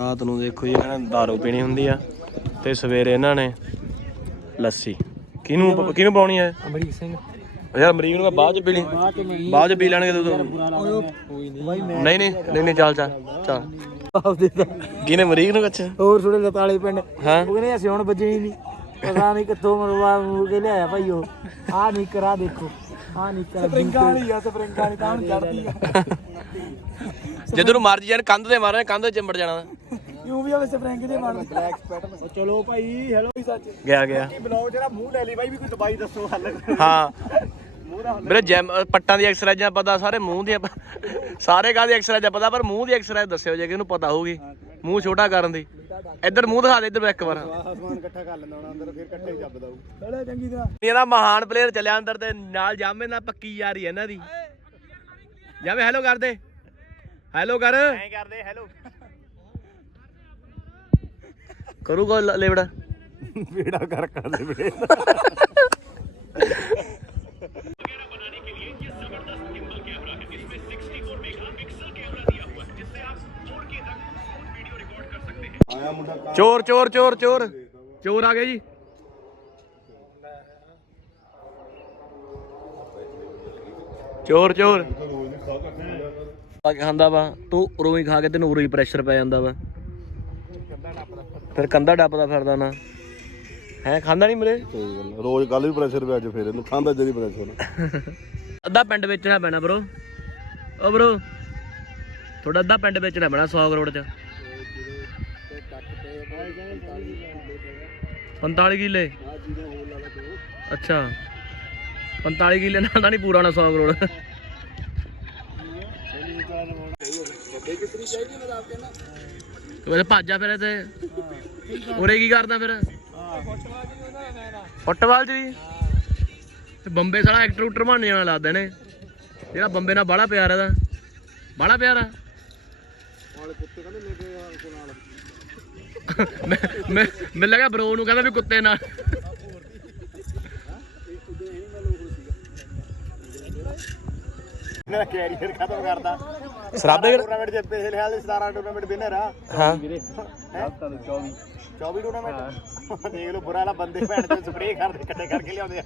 ਰਾਤ ਨੂੰ ਦੇਖੋ ਜੀ ਇਹਨਾਂ ਨੇ ਦਾਰੂ ਪੀਣੀ ਹੁੰਦੀ ਆ ਤੇ ਸਵੇਰੇ ਇਹਨਾਂ ਨੇ ਲੱਸੀ। ਕਿਹਨੂੰ ਕਿਹਨੂੰ ਪਾਉਣੀ ਹੈ ਅਮਰੀਕ ਸਿੰਘ। ਯਾਰ ਅਮਰੀਕ ਨੂੰ ਮੈਂ ਬਾਅਦ ਚ ਪੀ ਲਈ। ਬਾਅਦ ਚ ਪੀ ਲੈਣਗੇ ਤੂੰ ਨਹੀਂ। ਨਹੀਂ ਨਹੀਂ ਨਹੀਂ ਚੱਲ ਚੱਲ ਚੱਲ। ਕਿਹਨੇ ਅਮਰੀਕ ਨੂੰ ਅੱਛਾ ਹੋਰ ਥੋੜੇ ਲਤਾਲੇ ਪਿੰਡ। ਹਾਂ। ਉਹ ਕਹਿੰਦੇ ਅਸੀਂ ਹੁਣ ਵੱਜੇ ਹੀ ਨਹੀਂ। ਪਤਾ ਨਹੀਂ ਕਿੱਥੋਂ ਮਰਵਾ ਮੂ ਕੇ ਲਿਆਇਆ ਭਾਈ ਉਹ। ਆਹ ਨਹੀਂ ਕਰਾ ਦੇਖੋ। ਆਹ ਨਹੀਂ ਕਰਾ ਸਪਰਿੰਗਾਂ ਵਾਲੀ ਆ ਸਪਰਿੰਗਾਂ ਵਾਲੀ ਤਾਂ ਹੁਣ ਚੜਦੀ ਆ। ਜਦੋਂ ਨੂੰ ਮਰਜ਼ੀ ਜਾਣ ਕੰਧ ਤੇ ਮਾਰਨੇ ਕੰਧ ਤੇ ਚਿੰਬੜ ਜਾਣਾ। ਕਿਉਂ ਵੀ ਹੋਵੇ ਸਪਰਿੰਗ ਦੇ ਮਾਰ ਬਲੈਕ ਸਪੈਟ ਚਲੋ ਭਾਈ ਹੈਲੋ ਸੱਚ। ਗਿਆ ਗਿਆ। ਬਲੌਗ ਜਿਹੜਾ ਮੂੰਹ ਲੈ ਲਈ ਬਾਈ ਵੀ ਕੋਈ ਦਵਾਈ ਦੱਸੋ ਹੱਲ ਹਾਂ। ਵੀਰੇ ਜੈਮ ਪੱਟਾਂ ਦੀ ਐਕਸਰਸਾਈਜ਼ਾਂ ਪਤਾ ਸਾਰੇ ਮੂੰਹ ਦੀਆਂ ਪ- ਸਾਰੇ ਗਾਂ ਦੀ ਐਕਸਰਸਾਈਜ਼ਾਂ ਪਤਾ ਪਰ ਮੂੰਹ ਦੀ ਐਕਸਰਸਾਈਜ਼ ਦੱਸਿਓ ਜੇ ਕਿਹਨੂੰ ਪਤਾ ਹੋਊਗੀ। ਮੂੰਹ ਛੋਟਾ ਕਰਨ ਦੀ। ਇੱਧਰ ਮੂੰਹ ਦਿਖਾ ਦੇ ਇੱਧਰ ਇੱਕ ਵਾਰ। ਸਮਾਨ ਇਕੱਠਾ ਕਰ ਲੈਂਦਾ ਹੁਣ ਅੰਦਰ ਫਿਰ ਇਕੱਠੇ ਹੀ ਜੱਬਦਾ ਉਹ ਪਹਿਲੇ ਚੰਗੀ ਤਰ੍ਹਾਂ। ਇਹਦਾ ਮਹਾਨ ਪਲੇਅਰ ਚੱਲਿਆ ਅੰਦਰ ਤੇ ਨਾਲ ਜਾਮੇ ਨਾਲ ਪੱਕੀ ਯਾਰੀ ਹੈ ਇਹਨਾਂ ਦੀ। ਜਾਮੇ ਹੈਲੋ ਕਰ ਦੇ। ਹੈਲੋ ਕਰ। ਐਂ ਕਰਦੇ ਹੈਲੋ ਕਰੂਗਾ ਲ- ਲੇਵੜਾ। ਬੇੜਾ ਕਰ ਕਰ ਦੇ ਬੇੜੇ। ਚੋਰ ਚੋਰ ਚੋਰ ਚੋਰ। ਚੋਰ ਆ ਗਏ ਜੀ। ਚੋਰ ਚੋਰ। ਆ ਕੇ ਖਾਂਦਾ ਵਾ। ਤੂੰ ਉਰੋਂ ਹੀ ਖਾ ਕੇ ਤੈਨੂੰ ਉਰੋਂ ਹੀ ਪ੍ਰੈਸ਼ਰ ਪੈ ਜਾਂਦਾ ਵਾ। ਫਿਰ ਕੰਦਾ ਡੱਪਦਾ ਫਿਰਦਾ ਨਾ। ਹੈ ਖਾਂਦਾ ਨਹੀਂ ਮਰੇ ਰੋਜ਼ ਕੱਲ ਵੀ ਪ੍ਰੈਸ਼ਰ ਪਿਆ ਅੱਜ ਫੇਰ। ਇਹਨੂੰ ਖਾਂਦਾ ਜਰੀ ਪ੍ਰੈਸ਼ਰ ਅੱਧਾ ਪਿੰਡ ਵੇਚਣਾ ਪੈਣਾ ਬ్రో ਓ ਬ్రో ਤੁਹਾਡਾ ਅੱਧਾ ਪਿੰਡ ਵੇਚਣਾ ਪੈਣਾ 100 ਕਰੋੜ ਚ। 45 ਕਿੱਲੇ? ਅੱਛਾ। 45 ਕਿੱਲੇ ਨਾਲ ਤਾਂ ਨਹੀਂ ਪੂਰਾ ਹੋਣਾ 100 ਕਰੋੜ। ਤੂੰ ਇਹ ਫਿਰ ਤੇ ਉਰੇ ਕੀ ਕਰਦਾ ਫਿਰ? ਫੁੱਟਬਾਲ ਚ ਵੀ? ਤੇ ਬੰਬੇ ਸਾਲਾ ਐਕਟਰ ਉਕਟਰ ਬਣ ਜਾਣਾ ਲੱਗਦਾ ਨੇ ਜਿਹੜਾ ਬੰਬੇ ਨਾਲ ਬੜਾ ਪਿਆਰ ਇਹਦਾ। ਬੜਾ ਪਿਆਰ ਆ। ਮੈਂ ਮੈਂ ਮੈਨੂੰ ਲੱਗਾ ਬਰੋ ਨੂੰ ਕਹਿੰਦਾ ਵੀ ਕੁੱਤੇ ਨਾਲ। ਇਹਨਾਂ ਦਾ ਕੈਰੀਅਰ ਖਤਮ ਕਰਦਾ। ਸਰਾਬੇ ਟੂਰਨਾਮੈਂਟ ਜਿੱਤੇ ਹਾਲ 17 ਟੂਰਨਾਮੈਂਟ ਵਿਨਰ ਆ। ਹਾਂ। 24 24 ਟੂਰਨਾਮੈਂਟ ਦੇਖ ਲਓ ਬੁਰਾ ਵਾਲਾ ਬੰਦੇ ਭੈਣ ਤੇ ਸਪਰੇਅ ਕਰਦੇ ਇਕੱਠੇ ਕਰਕੇ ਲਿਆਉਂਦੇ ਆ।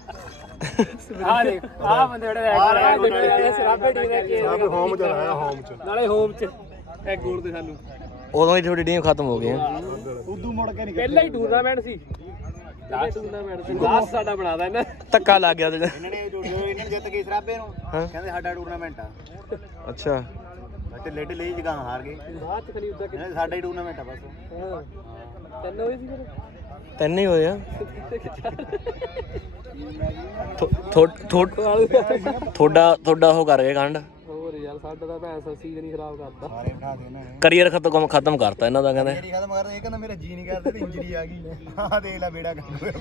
ਆਹ ਦੇਖ ਆਹ ਬੰਦੇ ਜਿਹੜੇ ਐ ਸਰਾਬੇ ਟੀ ਦੇ ਕੇ ਹੋਮ ਚ ਆਇਆ ਹੋਮ ਚ। ਨਾਲੇ ਹੋਮ ਚ। ਇੱਕ ਗੋਲ ਤੇ ਸਾਨੂੰ। ਉਦੋਂ ਹੀ ਤੁਹਾਡੀ ਟੀਮ ਖਤਮ ਹੋ ਗਈ ਹੈ। ਉਦੋਂ ਮੁੜ ਕੇ ਨਹੀਂ ਪਹਿਲਾ ਹੀ ਟੂਰਨਾਮੈਂਟ ਸੀ। ਲਾਸਟ ਟੂਰਨਾਮੈਂਟ ਸੀ। ਲਾਸਟ ਸਾਡਾ ਬਣਾਦਾ ਇਹਨਾਂ ਧੱਕਾ ਲੱਗ ਗਿਆ ਤੇ ਇਹਨਾਂ ਨੇ ਜੋ ਜੋ ਇਹਨਾਂ ਨੇ ਜਿੱਤ ਗਏ ਸਰਾਬੇ ਨੂੰ। ਕਹਿੰਦੇ ਸਾਡਾ ਟੂਰਨਾਮੈਂਟ ਆ। ਅੱਛਾ। ਢਿੱਲੇ ਢਿੱਲੇ ਹੀ ਜਗ੍ਹਾ ਹਾਰ ਗਏ। ਬਾਅਦ ਚ ਖਲੀ ਉਦਾਂ ਇਹਨਾਂ ਦਾ ਸਾਡਾ ਹੀ ਟੂਰਨਾਮੈਂਟ ਆ ਬਸ। ਤਿੰਨ ਹੋਏ ਸੀ ਫਿਰ? ਤਿੰਨ ਹੀ ਹੋਏ ਆ। ਥੋ- ਥੋ- ਥੋ- ਤੁਹਾਡਾ ਤੁਹਾਡਾ ਉਹ ਕਰ ਗਏ ਕੰਡ ਹੋਰ ਯਾਰ ਸਾਡਾ ਤਾਂ ਭੈਣ ਸਾ ਸੀਜ਼ਨ ਹੀ ਖਰਾਬ ਕਰਤਾ। ਸਾਰੇ ਬਿਠਾ ਦੇ ਇਹਨਾਂ ਨੇ। ਕਰੀਅਰ ਖਤਮ ਖਤਮ ਕਰਤਾ ਇਹਨਾਂ ਦਾ ਕਹਿੰਦੇ। ਮੇਰੀ ਖਤਮ ਕਰਦੇ ਇਹ ਕਹਿੰਦਾ ਮੇਰਾ ਜੀ ਨਹੀਂ ਕਰਦਾ ਤੇ ਇੰਜਰੀ ਆ ਗਈ। ਆਹ ਦੇਖ ਲੈ ਬੇੜਾ ਕੰਮ ਹੋਇਆ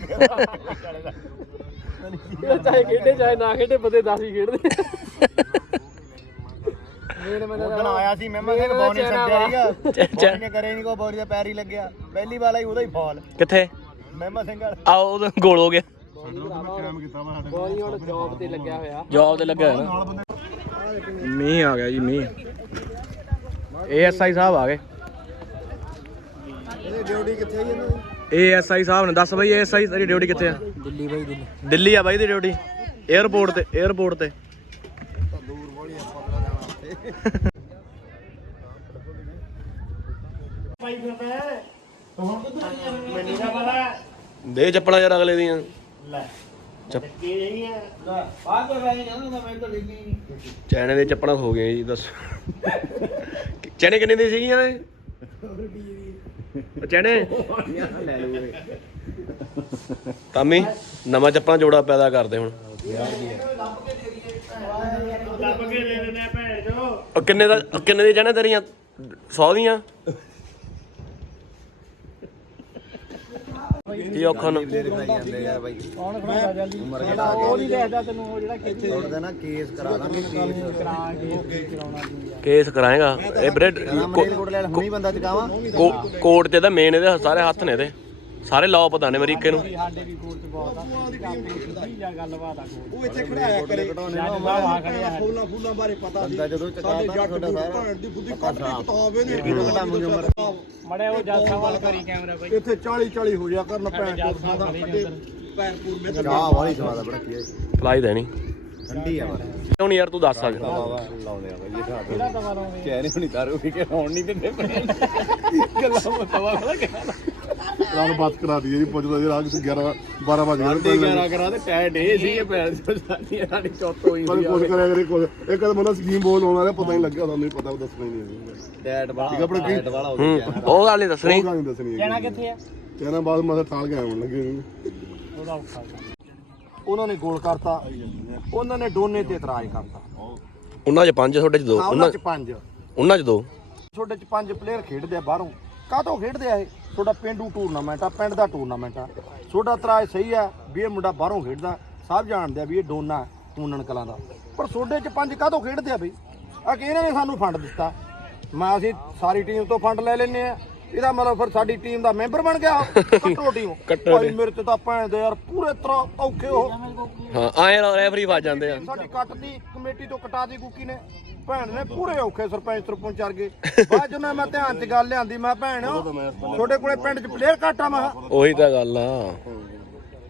ਇਹ ਚਾਹੇ ਖੇਡੇ ਚਾਹੇ ਨਾ ਖੇਡੇ ਬੰਦੇ 10 ਹੀ ਖੇਡਦੇ। ਮੇਰੇ ਮਨ ਉਦੋਂ ਆਇਆ ਸੀ ਮਹਿਮਾ ਸਿੰਘ ਬੌਣੀ ਸੱਜਿਆ ਸੀਗਾ। ਬੌਣੀ ਨੇ ਕਰੇ ਨਹੀਂ ਕੋ ਬੌਣੀ ਦਾ ਪੈਰ ਹੀ ਲੱਗਿਆ। ਪਹਿਲੀ ਵਾਰ ਆਈ ਉਹਦਾ ਹੀ ਫਾਲ ਕਿੱਥੇ? ਮਹਿਮਾ ਸਿੰਘ ਵਾਲਾ। ਆ ਉਹ ਗੋਲ ਹੋ ਗਿਆ। ਕੈਮ ਕੀਤਾ ਵਾ ਸਾਡੇ ਬੋਲੀ ਹੁਣ ਜੌਬ ਤੇ ਲੱਗਿਆ ਹੋਇਆ। ਜਵਾਬ ਤੇ ਲੱਗਿਆ ਹੋਇਆ। ਨਾ ਮੀ ਆ ਗਿਆ ਜੀ ਮੀਂਹ। ਏਐਸਆਈ ਸਾਹਿਬ ਆ ਗਏ। ਇਹਦੀ ਡਿਊਟੀ ਸਾਹਿਬ ਨੇ ਦੱਸ ਬਾਈ ਏਐਸਆਈ ਤੇਰੀ ਡਿਊਟੀ ਕਿੱਥੇ ਆ? ਦਿੱਲੀ ਬਾਈ ਦਿੱਲੀ। ਦਿੱਲੀ ਆ ਬਾਈ ਦੀ ਡਿਊਟੀ। 에어ਪੋਰਟ ਤੇ। 에어ਪੋਰਟ ਤੇ ਦੇ ਚੱਪਲਾਂ ਯਾਰ ਅਗਲੇ ਦੀਆਂ। ਲੈ। ਤਾਂ ਦੇਖੀ ਨਹੀਂ ਚੈਨੇ ਦੇ ਚੱਪਲਾਂ ਹੋ ਗਈਆਂ ਜੀ ਦੱਸ। ਚੈਨੇ ਕਿੰਨੇ ਦੀ ਸੀਗੀਆਂ ਨੇ? ਚੈਨੇ? ਲੈ ਲਓ ਤਾਮੀ ਨਵਾਂ ਚੱਪਲਾਂ ਜੋੜਾ ਪੈਦਾ ਕਰਦੇ ਹੁਣ। ਲੱਭ ਕੇ ਦੇ ਦਿੰਦੇ ਆ ਭੈਣ ਜੋ ਉਹ ਕਿੰਨੇ ਦਾ ਕਿੰਨੇ ਦੀ ਚੈਨੇ ਤੇਰੀਆਂ? 100 ਦੀਆਂ? ਕੀ ਔਖਾ ਨਾ? ਜਾਂਦੇ ਆ ਬਾਈ। ਕੌਣ ਖੜਾ ਜਲਦੀ? ਉਹ ਨਹੀਂ ਦੇਖਦਾ ਤੈਨੂੰ ਉਹ ਜਿਹੜਾ ਖੇਤੀ ਉਹਦਾ ਨਾ ਕੇਸ ਕਰਾ ਦਾਂਗੇ ਕੇਸ। ਕਰਾ ਕੇ ਕਰਾਉਣਾ ਜੀ ਕੇਸ ਕਰਾਏਗਾ। ਇਹ ਬ੍ਰੈਡ ਕੋਟ ਲੈ ਹੁਣੀ ਬੰਦਾ ਚਕਾਵਾ। ਕੋਰਟ ਤੇ ਤਾਂ ਮੇਨ ਇਹਦੇ ਸਾਰੇ ਹੱਥ ਨੇ ਇਹਦੇ। ਸਾਰੇ ਲਾਅ ਪਤਾ ਨੇ ਅਮਰੀਕੇ ਨੂੰ। ਸਾਡੇ ਵੀ ਕੋਲ ਚ ਬਹੁਤ ਆ। ਕੀ ਆ ਗੱਲਬਾਤ ਆ ਕੋਲ। ਉਹ ਇੱਥੇ ਖੜਾਇਆ ਕਰੇ। ਬਾਵਾ ਖੜਿਆ ਹੈ ਫੁੱਲਾਂ ਫੁੱਲਾਂ ਬਾਰੇ ਪਤਾ ਸੀ। ਜਦੋਂ ਸਾਡੇ ਜੱਟ ਦੀ ਭੈਣ ਦੀ ਬੁੱਧੀ ਕੱਟ ਦੀ ਕਿਤਾਬ ਇਹਨੇ ਮੜੇ ਉਹ ਜਾਸਾ ਵਾਲ ਕਰੀ ਕੈਮਰਾ ਬਾਈ। ਇੱਥੇ 40 40 ਹੋ ਜਾ ਕਰਨ ਭੈਣ ਚੋਦ ਸਾਦਾ ਅੱਡੇ ਪੈਰ ਪੂਰ ਮੇ ਚਾਹ ਵਾਲੀ ਸਵਾਦ ਆ ਬੜਾ ਕੀ ਹੈ ਫਲਾਈ ਦੇਣੀ। ਠੰਡੀ ਆ ਬਾਰੇ ਕਿਉਂ ਨਹੀਂ ਯਾਰ ਤੂੰ ਦੱਸ ਅੱਜ ਲਾਉਂਦੇ ਆ ਬਾਈ ਇਹ ਕਿਹੜਾ ਦਵਾ ਨਹੀਂ ਹੁਣੀ ਦਾਰੂ ਵੀ ਕਿ ਹੋਣ ਨਹੀਂ ਦਿੰਦੇ ਗੱਲਾਂ ਮਤਵਾ ਖੜਾ ਕਹਿਣਾ। ਰਾਤ ਬਾਤ ਕਰਾ ਦਈਏ ਜੀ ਪੁੱਛਦਾ ਜੀ ਰਾਤ 11 12 ਵਜੇ ਸਾਢੇ 11 ਕਰਾ ਤੇ ਟੈਟ ਇਹ ਸੀ ਇਹ ਪੈਰ ਸਾਡੀ ਸਾਡੀ ਚੁੱਪ ਹੋਈ ਪਰ ਕੁਝ ਕਰਿਆ ਕਰੇ ਕੁਝ ਇੱਕ ਤਾਂ ਮੈਨੂੰ ਸਕੀਮ ਬੋਲ ਆਉਣਾ ਰਿਹਾ ਪਤਾ ਨਹੀਂ ਲੱਗਿਆ ਤੁਹਾਨੂੰ ਨਹੀਂ ਪਤਾ ਦੱਸਣਾ ਹੀ ਨਹੀਂ ਟੈਟ ਵਾਲਾ ਠੀਕ ਆ, ਆਪਣੇ ਕੀ- ਟੈਟ ਵਾਲਾ ਹੋ ਗਿਆ ਉਹ ਗੱਲ ਨਹੀਂ ਦੱਸਣੀ। ਉਹ ਗੱਲ ਨਹੀਂ ਦੱਸਣੀ ਕਹਿਣਾ ਕਿੱਥੇ ਆ? ਕਹਿਣਾ ਬਾਅਦ ਮੈਂ ਠਾਲ ਕੇ ਆਉਣ ਲੱਗੇ ਉਹਦਾ ਔਖਾ ਉਹਨਾਂ ਨੇ ਗੋਲ ਕਰਤਾ ਉਹਨਾਂ ਨੇ ਡੋਨੇ ਤੇ ਇਤਰਾਜ਼ ਕਰਤਾ। ਉਹਨਾਂ 'ਚ ਪੰਜ ਤੁਹਾਡੇ 'ਚ ਦੋ। ਉਹਨਾਂ ਚ ਪੰਜ। ਉਹਨਾਂ 'ਚ ਦੋ। ਤੁਹਾਡੇ ਚ ਪੰਜ ਪਲੇਅਰ ਖੇਡਦੇ ਆ ਬਾਹਰੋਂ। ਕਾਹਤੋਂ ਖੇਡਦੇ ਆ ਇਹ? ਤੁਹਾਡਾ ਪਿੰਡੂ ਟੂਰਨਾਮੈਂਟ ਆ ਪਿੰਡ ਦਾ ਟੂਰਨਾਮੈਂਟ ਆ। ਤੁਹਾਡਾ ਇਤਰਾਜ਼ ਸਹੀ ਆ ਵੀ ਇਹ ਮੁੰਡਾ ਬਾਹਰੋਂ ਖੇਡਦਾ ਸਭ ਜਾਣਦੇ ਆ ਵੀ ਇਹ ਡੋਨਾ ਪੂਨਣ ਕਲਾਂ ਦਾ। ਪਰ ਤੁਹਾਡੇ ਚ ਪੰਜ ਕਾਹਤੋਂ ਖੇਡਦੇ ਆ ਬਈ? ਆ ਕਿ ਇਹਨਾਂ ਨੇ ਸਾਨੂੰ ਫੰਡ ਦਿੱਤਾ? ਮੈਂ ਅਸੀਂ ਸਾਰੀ ਟੀਮ ਤੋਂ ਫੰਡ ਲੈ ਲੈਨੇ ਆ। ਇਹਦਾ ਮਤਲਬ ਫਿਰ ਸਾਡੀ ਟੀਮ ਦਾ ਮੈਂਬਰ ਬਣ ਗਿਆ ਕੱਟੋ ਟੀਮ ਕੱਟੋ ਭਾਈ ਮੇਰੇ ਤੇ ਤਾਂ ਭੈਣ ਦੇ ਯਾਰ ਪੂਰੇ ਤਰ੍ਹਾਂ ਔਖੇ ਹੋ ਹਾਂ ਆਏ ਰੈਫਰੀ ਵੱਜ ਜਾਂਦੇ ਆ। ਸਾਡੀ ਕੱਟ ਦੀ ਕਮੇਟੀ ਤੋਂ ਕਟਾਤੀ ਕੁੱਕੀ ਨੇ। ਭੈਣ ਨੇ ਪੂਰੇ ਔਖੇ ਸਰਪੰਚ ਸਰਪੰਚ ਗਏ। ਬਾਅਦ ਚ ਮੈਂ ਧਿਆਨ ਚ ਗੱਲ ਲਿਆਂਦੀ ਮੈਂ ਭੈਣ ਤੁਹਾਡੇ ਕੋਲੇ ਪਿੰਡ ਚ ਪਲੇਅਰ ਘੱਟ ਮੈਂ। ਉਹੀ ਤਾਂ ਗੱਲ ਆ।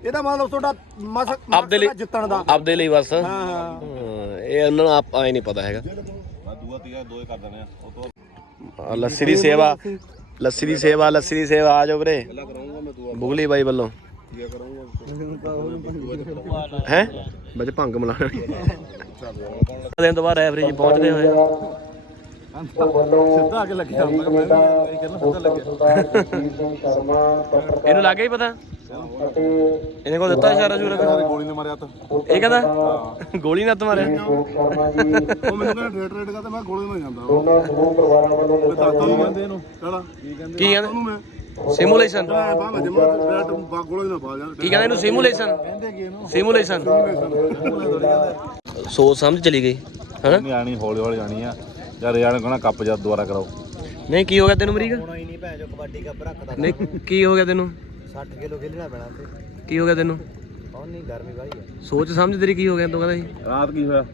ਇਹਦਾ ਮਤਲਬ ਤੁਹਾਡਾ ਮਸ ਆਪਦੇ ਲਈ ਮਕਸਦ ਆ ਜਿੱਤਣ ਦਾ। ਆਪਦੇ ਲਈ ਬਸ। ਹਾਂ ਇਹ ਉਹਨਾਂ ਨੂੰ ਆਪ ਆਏ ਨਹੀਂ ਪਤਾ ਹੈਗਾ। ਦੂਆ ਤੀਆ ਦੋਏ ਕਰ ਦੇਣੇ ਆ ਉਹ ਤੋਂ ਆਹ ਲੱਸੀ ਦੀ ਸੇਵਾ ਲੱਸੀ ਦੀ ਸੇਵਾ ਲੱਸੀ ਦੀ ਸੇਵਾ ਆ ਜਾਓ ਵੀਰੇ। ਬੁਗਲੀ ਬਾਈ ਵੱਲੋਂ। ਕਰੂੰਗਾ ਹੈ? ਵਿੱਚ ਭੰਗ ਮਿਲਾਣਾ ਦਿਨ ਤੋਂ ਬਾਅਦ ਰੈਫਰੀ ਜੀ ਪਹੁੰਚਦੇ ਹੋਏ। ਸਿੱਧਾ ਅੱਗੇ ਲੱਗਿਆ ਮੈਂ ਕਹਿੰਦਾ ਸਿੱਧਾ ਲੱਗਿਆ ਇਹਨੂੰ ਲੱਗ ਗਿਆ ਹੀ ਪਤਾ? ਇਹਨੇ ਕੋ ਦਿੱਤਾ ਇਸ਼ਾਰਾ ਸ਼ੂਰਾ ਗੋਲੀ ਨੇ ਮਾਰਿਆ ਤਾਂ ਇਹ ਕਹਿੰਦਾ? ਗੋਲੀ ਨਾਲ ਮਾਰਿਆ? ਉਹ ਮੈਨੂੰ ਕਹਿੰਦਾ ਰੇਟ ਰੇਟ ਕਰਦਾ ਮੈਂ ਗੋਲੀ ਨਾਲ ਜਾਂਦਾ। ਦੋਨਾਂ ਸਮੂਹ ਪਰਿਵਾਰਾਂ ਵੱਲੋਂ ਦੱਸਦਾ ਨੂੰ ਕਹਿੰਦੇ ਇਹਨੂੰ। ਕਹੜਾ ਕੀ ਕਹਿੰਦੇ? ਕੀ ਸਿਮੂਲੇਸ਼ਨ ਕੀ ਕਹਿੰਦਾ ਇਹਨੂੰ ਸਿਮੂਲੇਸ਼ਨ ਸਿਮੂਲੇਸ਼ਨ ਸੋਚ ਸਮਝ ਚਲੀ ਗਈ ਹਨਾ ਨਹੀਂ ਆਣੀ ਹੌਲੀ ਹੌਲੀ ਆਣੀ ਆ ਯਾਰ ਯਾਰ ਕਹਣਾ ਕੱਪ ਜਾ ਦੁਬਾਰਾ ਕਰਾਓ ਨਹੀਂ ਕੀ ਹੋ ਗਿਆ ਤੈਨੂੰ ਅਮਰੀਕਾ ਹੋਣਾ ਹੀ ਨਹੀਂ ਭੈਣ ਜੋ ਕਬੱਡੀ ਕੱਪ ਰੱਖਦਾ ਨਹੀਂ ਕੀ ਹੋ ਗਿਆ ਤੈਨੂੰ 60 ਕਿਲੋ ਖੇਲਣਾ ਪੈਣਾ ਤੇ ਕੀ ਹੋ ਗਿਆ ਤੈਨੂੰ ਨਹੀਂ ਗਰਮੀ ਵਾਲੀ ਆ ਸੋਚ ਸਮਝ ਤੇਰੀ ਕੀ ਹੋ ਗਿਆ ਤੂੰ ਕਹਿੰਦਾ ਸੀ ਰਾਤ ਕੀ ਹੋਇਆ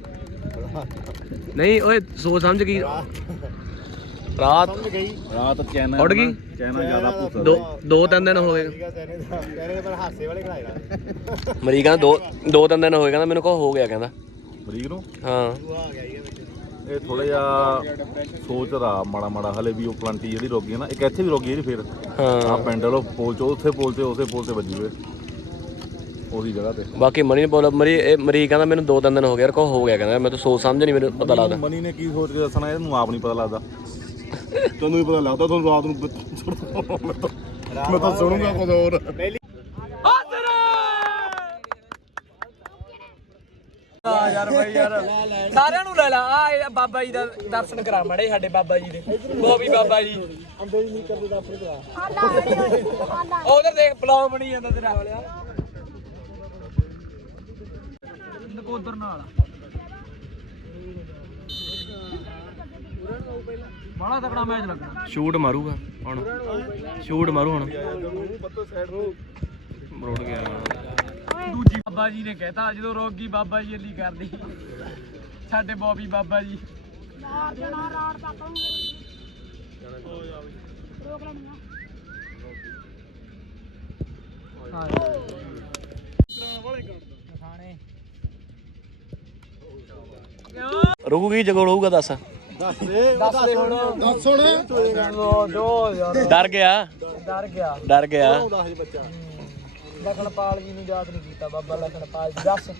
ਨਹੀਂ ਓਏ ਸੋਚ ਸਮਝ ਕੀ ਰਾਤ ਰਾਤ ਚੈਨਾ ਉੱਡ ਗਈ? ਚੈਨਾ ਜ਼ਿਆਦਾ ਭੁੱਸਾ ਦੋ ਦੋ ਤਿੰਨ ਦਿਨ ਹੋ ਗਏ। ਪਰ ਹਾਸੇ ਵਾਲੇ ਮਰੀ ਕਹਿੰਦਾ ਦੋ ਦੋ ਤਿੰਨ ਦਿਨ ਹੋਏ ਕਹਿੰਦਾ ਮੈਨੂੰ ਕੋ ਹੋ ਗਿਆ ਕਹਿੰਦਾ। ਬਰੀਕ ਨੂੰ? ਹਾਂ। ਆ ਗਿਆ ਇਹ ਥੋੜਾ ਜਿਹਾ ਸੋਚਦਾ ਮਾੜਾ ਮਾੜਾ ਹਲੇ ਵੀ ਉਹ ਪਲੰਟੀ ਜਿਹੜੀ ਰੋਗੀ ਹੈ ਨਾ ਇੱਕ ਇੱਥੇ ਵੀ ਰੋਗੀ ਹੈ ਫਿਰ। ਆ ਹਾਂ ਪਿੰਡ ਵਾਲੋ ਪੋਲ ਚ ਉੱਥੇ ਪੋਲ ਤੇ ਉਸੇ ਪੋਲ ਤੇ ਵੱਜੀ ਹੋਏ ਉਹਦੀ ਜਗ੍ਹਾ ਤੇ। ਬਾਕੀ ਮਰੀ ਨੇ ਬੋਲ ਮਰੀ ਇਹ ਮਰੀ ਕਹਿੰਦਾ ਮੈਨੂੰ ਦੋ ਤਿੰਨ ਦਿਨ ਹੋ ਗਏ ਯਾਰ ਕੋ ਹੋ ਗਿਆ ਕਹਿੰਦਾ। ਮੈਂ ਤਾਂ ਸੋਚ ਸਮਝ ਨਹੀਂ ਮੈਨੂੰ ਪਤਾ ਲੱਗਦਾ। ਮਨੀ ਨੇ ਕੀ ਸੋਚ ਕੇ ਦੱਸਣਾ ਇਹਨੂੰ ਆਪ ਨਹੀਂ ਪਤਾ ਲੱਗਦਾ। ਤੁਹਾਨੂੰ ਵੀ ਪਤਾ ਲੱਗਦਾ ਤੁਹਾਨੂੰ ਰਾਤ ਨੂੰ ਮੈਂ ਤਾਂ ਮੈਂ ਤਾਂ ਸੁਣੂਗਾ ਕੁਝ ਹੋਰ। ਸਾਰਿਆਂ ਨੂੰ ਲੈ ਲਾ। ਆ ਇਹ ਬਾਬਾ ਜੀ ਦਾ ਦਰਸ਼ਨ ਕਰਾ ਮੜੇ ਸਾਡੇ ਬਾਬਾ ਜੀ ਦੇ। ਬੋਬੀ ਬਾਬਾ ਜੀ। ਉਧਰ ਦੇਖ ਬਲੌਗ ਬਣੀ ਜਾਂਦਾ ਤੇਰਾ ਨਕੋਦਰ ਨਾਲ ਬੜਾ ਤਕੜਾ ਮੈਚ ਲੱਗਣਾ। ਸ਼ੂਟ ਮਾਰੂਗਾ ਹੁਣ। ਸ਼ੂਟ ਮਾਰੂ ਹੁਣ। ਮਰੋੜ ਗਿਆ ਦੂਜੀ ਬਾਬਾ ਜੀ ਨੇ ਕਹਿਤਾ ਜਦੋਂ ਰੋਗੀ ਬਾਬਾ ਜੀ ਅਲੀ ਕਰਦੀ। ਸਾਡੇ ਬੋਬੀ ਬਾਬਾ ਜੀ। ਰੁਕੂਗੀ ਜਗੋ ਰਹੂਗਾ ਦੱਸ। ਦੱਸ ਦੇ ਹੁਣ। ਦੱਸ ਹੁਣ ਦੋ ਯਾਰ ਡਰ ਗਿਆ। ਡਰ ਗਿਆ ਡਰ ਗਿਆ ਲਖਣਪਾਲ ਜੀ ਨੂੰ ਯਾਦ ਨਹੀਂ ਕੀਤਾ ਬਾਬਾ ਲਖਣਪਾਲ ਜੀ ਦੱਸ।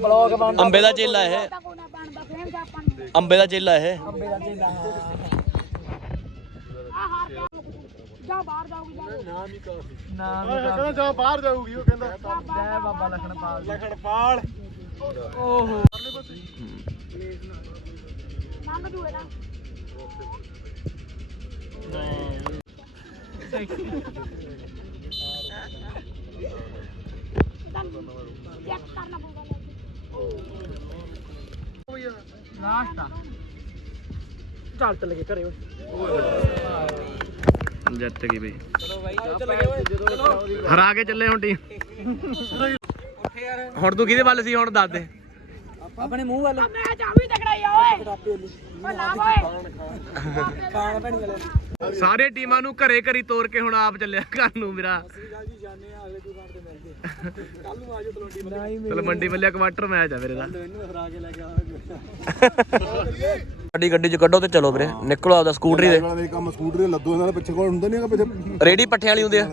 ਬਲੌਗ ਬਣ ਅੰਬੇ ਦਾ ਚੇਲਾ ਇਹ। ਅੰਬੇ ਦਾ ਚੇਲਾ ਇਹ। ਅੰਬੇ ਦਾ ਚੇਲਾ ਜਾ ਬਾਹਰ ਜਾਊਗੀ ਜਾ ਨਾਮ ਕਹਿੰਦਾ ਜਾ ਬਾਹਰ ਜਾਊਗੀ ਉਹ ਕਹਿੰਦਾ। ਜੈ ਬਾਬਾ ਲਖਣਪਾਲ ਜੀ ਲਖਣਪਾਲ ਓਹੋ। ਲੰਘ ਜੂਏ ਨਾ। ਚੈੱਕ ਕਰਨਾ ਪਊਗਾ ਲਾਸਟ ਆ। ਚੱਲ ਚੱਲ ਕੇ ਘਰੇ ਓਏ। ਜਿੱਤ ਗਈ ਬਈ। ਹਰਾ ਕੇ ਚੱਲੇ ਹੁਣ ਟੀਮ ਹੁਣ ਤੂੰ ਕਿਹਦੇ ਵੱਲ ਸੀ ਹੁਣ ਦੱਸ ਦੇ। ਆਪਣੇ ਮੂੰਹ ਵੱਲ। ਮੈਚ ਆ ਖਾਣ ਭੈਣੀ ਵਾਲੇ ਸਾਰੇ ਟੀਮਾਂ ਨੂੰ ਘਰੇ ਘਰੀ ਤੋਰ ਕੇ ਹੁਣ ਆਪ ਚੱਲਿਆ ਘਰ ਨੂੰ ਮੇਰਾ। ਜਾਣੇ ਆ ਅਗਲੇ ਦੁਕਾਨ ਤੇ ਮਿਲਦੇ ਕੱਲ ਨੂੰ ਆਜੋ ਤਲਵੰਡੀ ਨਹੀਂ ਚਲ ਮੰਡੀ ਵੱਲਿਆ ਕੁਆਟਰ ਮੈਚ ਆ ਮੇਰੇ ਦਾ ਇਹਨੂੰ ਹਰਾ ਕੇ ਲੈ ਕੇ ਆਵਾਂਗੇ ਗੱਡੀ ਗੱਡੀ ਚ ਕੱਢੋ ਤੇ ਚਲੋ ਵੀਰੇ ਨਿਕਲੋ ਆਪਦਾ ਸਕੂਟਰੀ ਦੇ ਮੇਰੇ ਕੰਮ ਸਕੂਟਰ ਲੱਦੂ ਇਹਨਾਂ ਦੇ ਪਿੱਛੇ ਕੋਲ ਹੁੰਦਾ ਨਹੀਂ ਹੈਗਾ ਪਿੱਛੇ ਰੇੜੀ ਪੱਠਿਆਂ ਵਾਲੀ ਹੁੰਦੀ ਆ।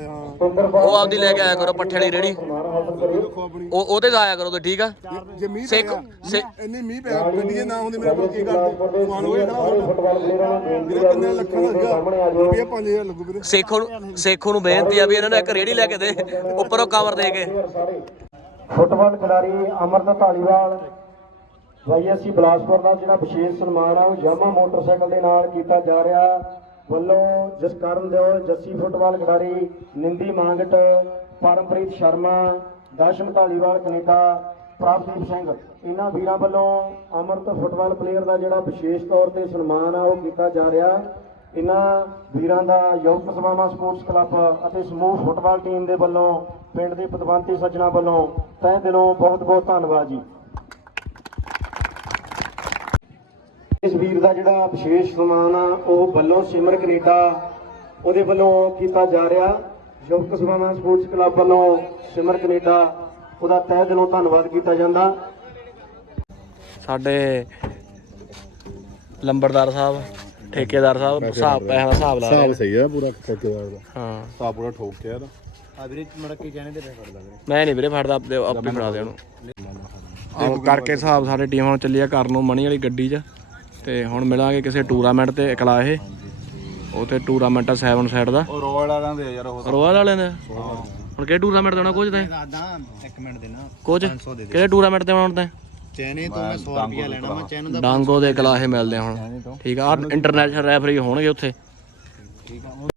ਉਹ ਆਪਦੀ ਲੈ ਕੇ ਆਇਆ ਕਰੋ ਪੱਠੇ ਵਾਲੀ ਰੇੜੀ। ਉਹ ਉਹਤੇ ਆਇਆ ਕਰੋ ਤੇ ਠੀਕ ਆ? ਜੇ ਮੀਂਹ ਸਿੱਖ ਇੰਨੀ ਮੀਂਹ ਪਿਆ ਗੱਡੀ ਦੇ ਨਾ ਹੁੰਦੇ ਮੇਰੇ ਕੋਲ ਕੀ ਕਰਦੇ? ਸਮਾਨ ਹੋਏ ਖੜਾ ਜਿਹੜਾ ਕਿੰਨੇ ਲੱਖਾਂ ਦਾ ਸੀਗਾ? ਰੁਪਏ 5000 ਲੱਗੂ ਵੀਰੇ। ਸੇਖੋ ਨੂੰ ਸੇਖੋ ਨੂੰ ਬੇਨਤੀ ਆ ਵੀ ਇਹਨਾਂ ਨੂੰ ਇੱਕ ਰੇੜੀ ਲੈ ਕੇ ਦੇ ਉੱਪਰੋਂ ਕਵਰ ਦੇ ਕੇ। ਫੁੱਟਬਾਲ ਖਿਡਾਰੀ ਅਮਰਤ ਢਾਲੀਵਾਲ ਵਾਈਐਸਸੀ ਬਲਾਸਪੁਰ ਦਾ ਜਿਹੜਾ ਵਿਸ਼ੇਸ਼ ਸਨਮਾਨ ਆ ਉਹ ਯਾਮਾ ਮੋਟਰਸਾਈਕਲ ਦੇ ਨਾਲ ਕੀਤਾ ਜਾ ਰਿਹਾ। ਵੱਲੋਂ ਜਸਕਰਨ ਦਿਓ ਜੱਸੀ ਫੁੱਟਬਾਲ ਖਿਡਾਰੀ ਨਿੰਦੀ ਮਾਂਗਟ, ਪਰਮਪ੍ਰੀਤ ਸ਼ਰਮਾ, ਦਸ਼ਮ ਢਾਲੀਵਾਲ ਕੈਨੇਡਾ, ਪ੍ਰਭਦੀਪ ਸਿੰਘ, ਇਹਨਾਂ ਵੀਰਾਂ ਵੱਲੋਂ ਅਮਰਤ ਫੁੱਟਬਾਲ ਪਲੇਅਰ ਦਾ ਜਿਹੜਾ ਵਿਸ਼ੇਸ਼ ਤੌਰ ਤੇ ਸਨਮਾਨ ਆ, ਉਹ ਕੀਤਾ ਜਾ ਰਿਹਾ। ਇਹਨਾਂ ਵੀਰਾਂ ਦਾ ਯੁਵਕ ਸਭਾਵਾਂ ਸਪੋਰਟਸ ਕਲੱਬ ਅਤੇ ਸਮੂਹ ਫੁੱਟਬਾਲ ਟੀਮ ਦੇ ਵੱਲੋਂ ਪਿੰਡ ਦੇ ਪਤਵੰਤੀ ਸੱਜਣਾ ਵੱਲੋਂ ਤਹਿ ਦਿਲੋਂ ਬਹੁਤ ਬਹੁਤ ਧੰਨਵਾਦ ਜੀ। ਇਸ ਵੀਰ ਦਾ ਜਿਹੜਾ ਵਿਸ਼ੇਸ਼ ਸਨਮਾਨ ਆ ਉਹ ਵੱਲੋਂ ਸਿਮਰ ਕੈਨੇਡਾ ਉਹਦੇ ਵੱਲੋਂ ਕੀਤਾ ਜਾ ਰਿਹਾ। ਯੁਵਕ ਸਭਾਵਾਂ ਸਪੋਰਟਸ ਕਲੱਬ ਵੱਲੋਂ ਸਿਮਰ ਕੈਨੇਡਾ ਉਹਦਾ ਤਹਿ ਦਿਲੋਂ ਧੰਨਵਾਦ ਕੀਤਾ ਜਾਂਦਾ। ਸਾਡੇ ਲੰਬੜਦਾਰ ਸਾਹਿਬ ਠੇਕੇਦਾਰ ਸਾਹਿਬ ਹਿਸਾਬ ਪੈਸਿਆਂ ਦਾ ਹਿਸਾਬ ਲਾ ਰਹੇ ਹਿਸਾਬ ਨੇ। ਸਹੀ ਹੈ ਪੂਰਾ ਠੇਕੇਦਾਰ ਦਾ। ਹਾਂ। ਹਿਸਾਬ ਪੂਰਾ ਠੋਕ ਕੇ ਇਹਦਾ। ਆ ਵੀਰੇ ਮੜਕੇ ਕਹਿਣੇ ਤੇ ਫੜਦਾ ਵੀਰੇ। ਮੈਂ ਨਹੀਂ ਵੀਰੇ ਫੜਦਾ ਆਪੇ ਫੜਾ ਦੇ ਉਹਨੂੰ। ਆਹ ਕਰਕੇ ਹਿਸਾਬ ਸਾਡੇ ਟੀਮ ਹੁਣ ਚੱਲੀ ਆ ਕਰਨ ਨੂੰ ਮਣੀ ਵਾਲੀ ਗੱਡੀ 'ਚ। ਤੇ ਹੁਣ ਮਿਲਾਂਗੇ ਕਿਸੇ ਟੂਰਨਾਮੈਂਟ ਤੇ ਇਕਲਾ ਇਹ। ਉਹ ਤੇ ਟੂਰਨਾਮੈਂਟ ਆ 7 ਸਾਈਡ ਦਾ। ਉਹ ਰੋਇਲ ਵਾਲਿਆਂ ਦੇ ਯਾਰ ਉਹ। ਰੋਇਲ ਵਾਲਿਆਂ ਦਾ? ਹੁਣ ਕਿਹੜੇ ਟੂਰਨਾਮੈਂਟ ਆਉਣਾ ਕੋਚ ਤੇ? ਦਾਦਾ ਇੱਕ ਮਿੰਟ ਦੇਣਾ ਕੋਚ ਕਿਹੜੇ ਟੂਰਨਾਮੈਂਟ ਤੇ ਆਉਣਾ ਤੇ? ਚੈਨੇ ਤੋਂ ਮੈਂ 100 ਰੁਪਿਆ ਲੈਣਾ ਮੈਂ ਚੈਨ ਦਾ ਡਾਂਗੋ ਦੇ ਇਕਲਾ ਇਹ ਮਿਲਦੇ ਆ ਹੁਣ। ਠੀਕ ਆ ਇੰਟਰਨੈਸ਼ਨਲ ਰੈਫਰੀ ਹੋਣਗੇ ਉੱਥੇ।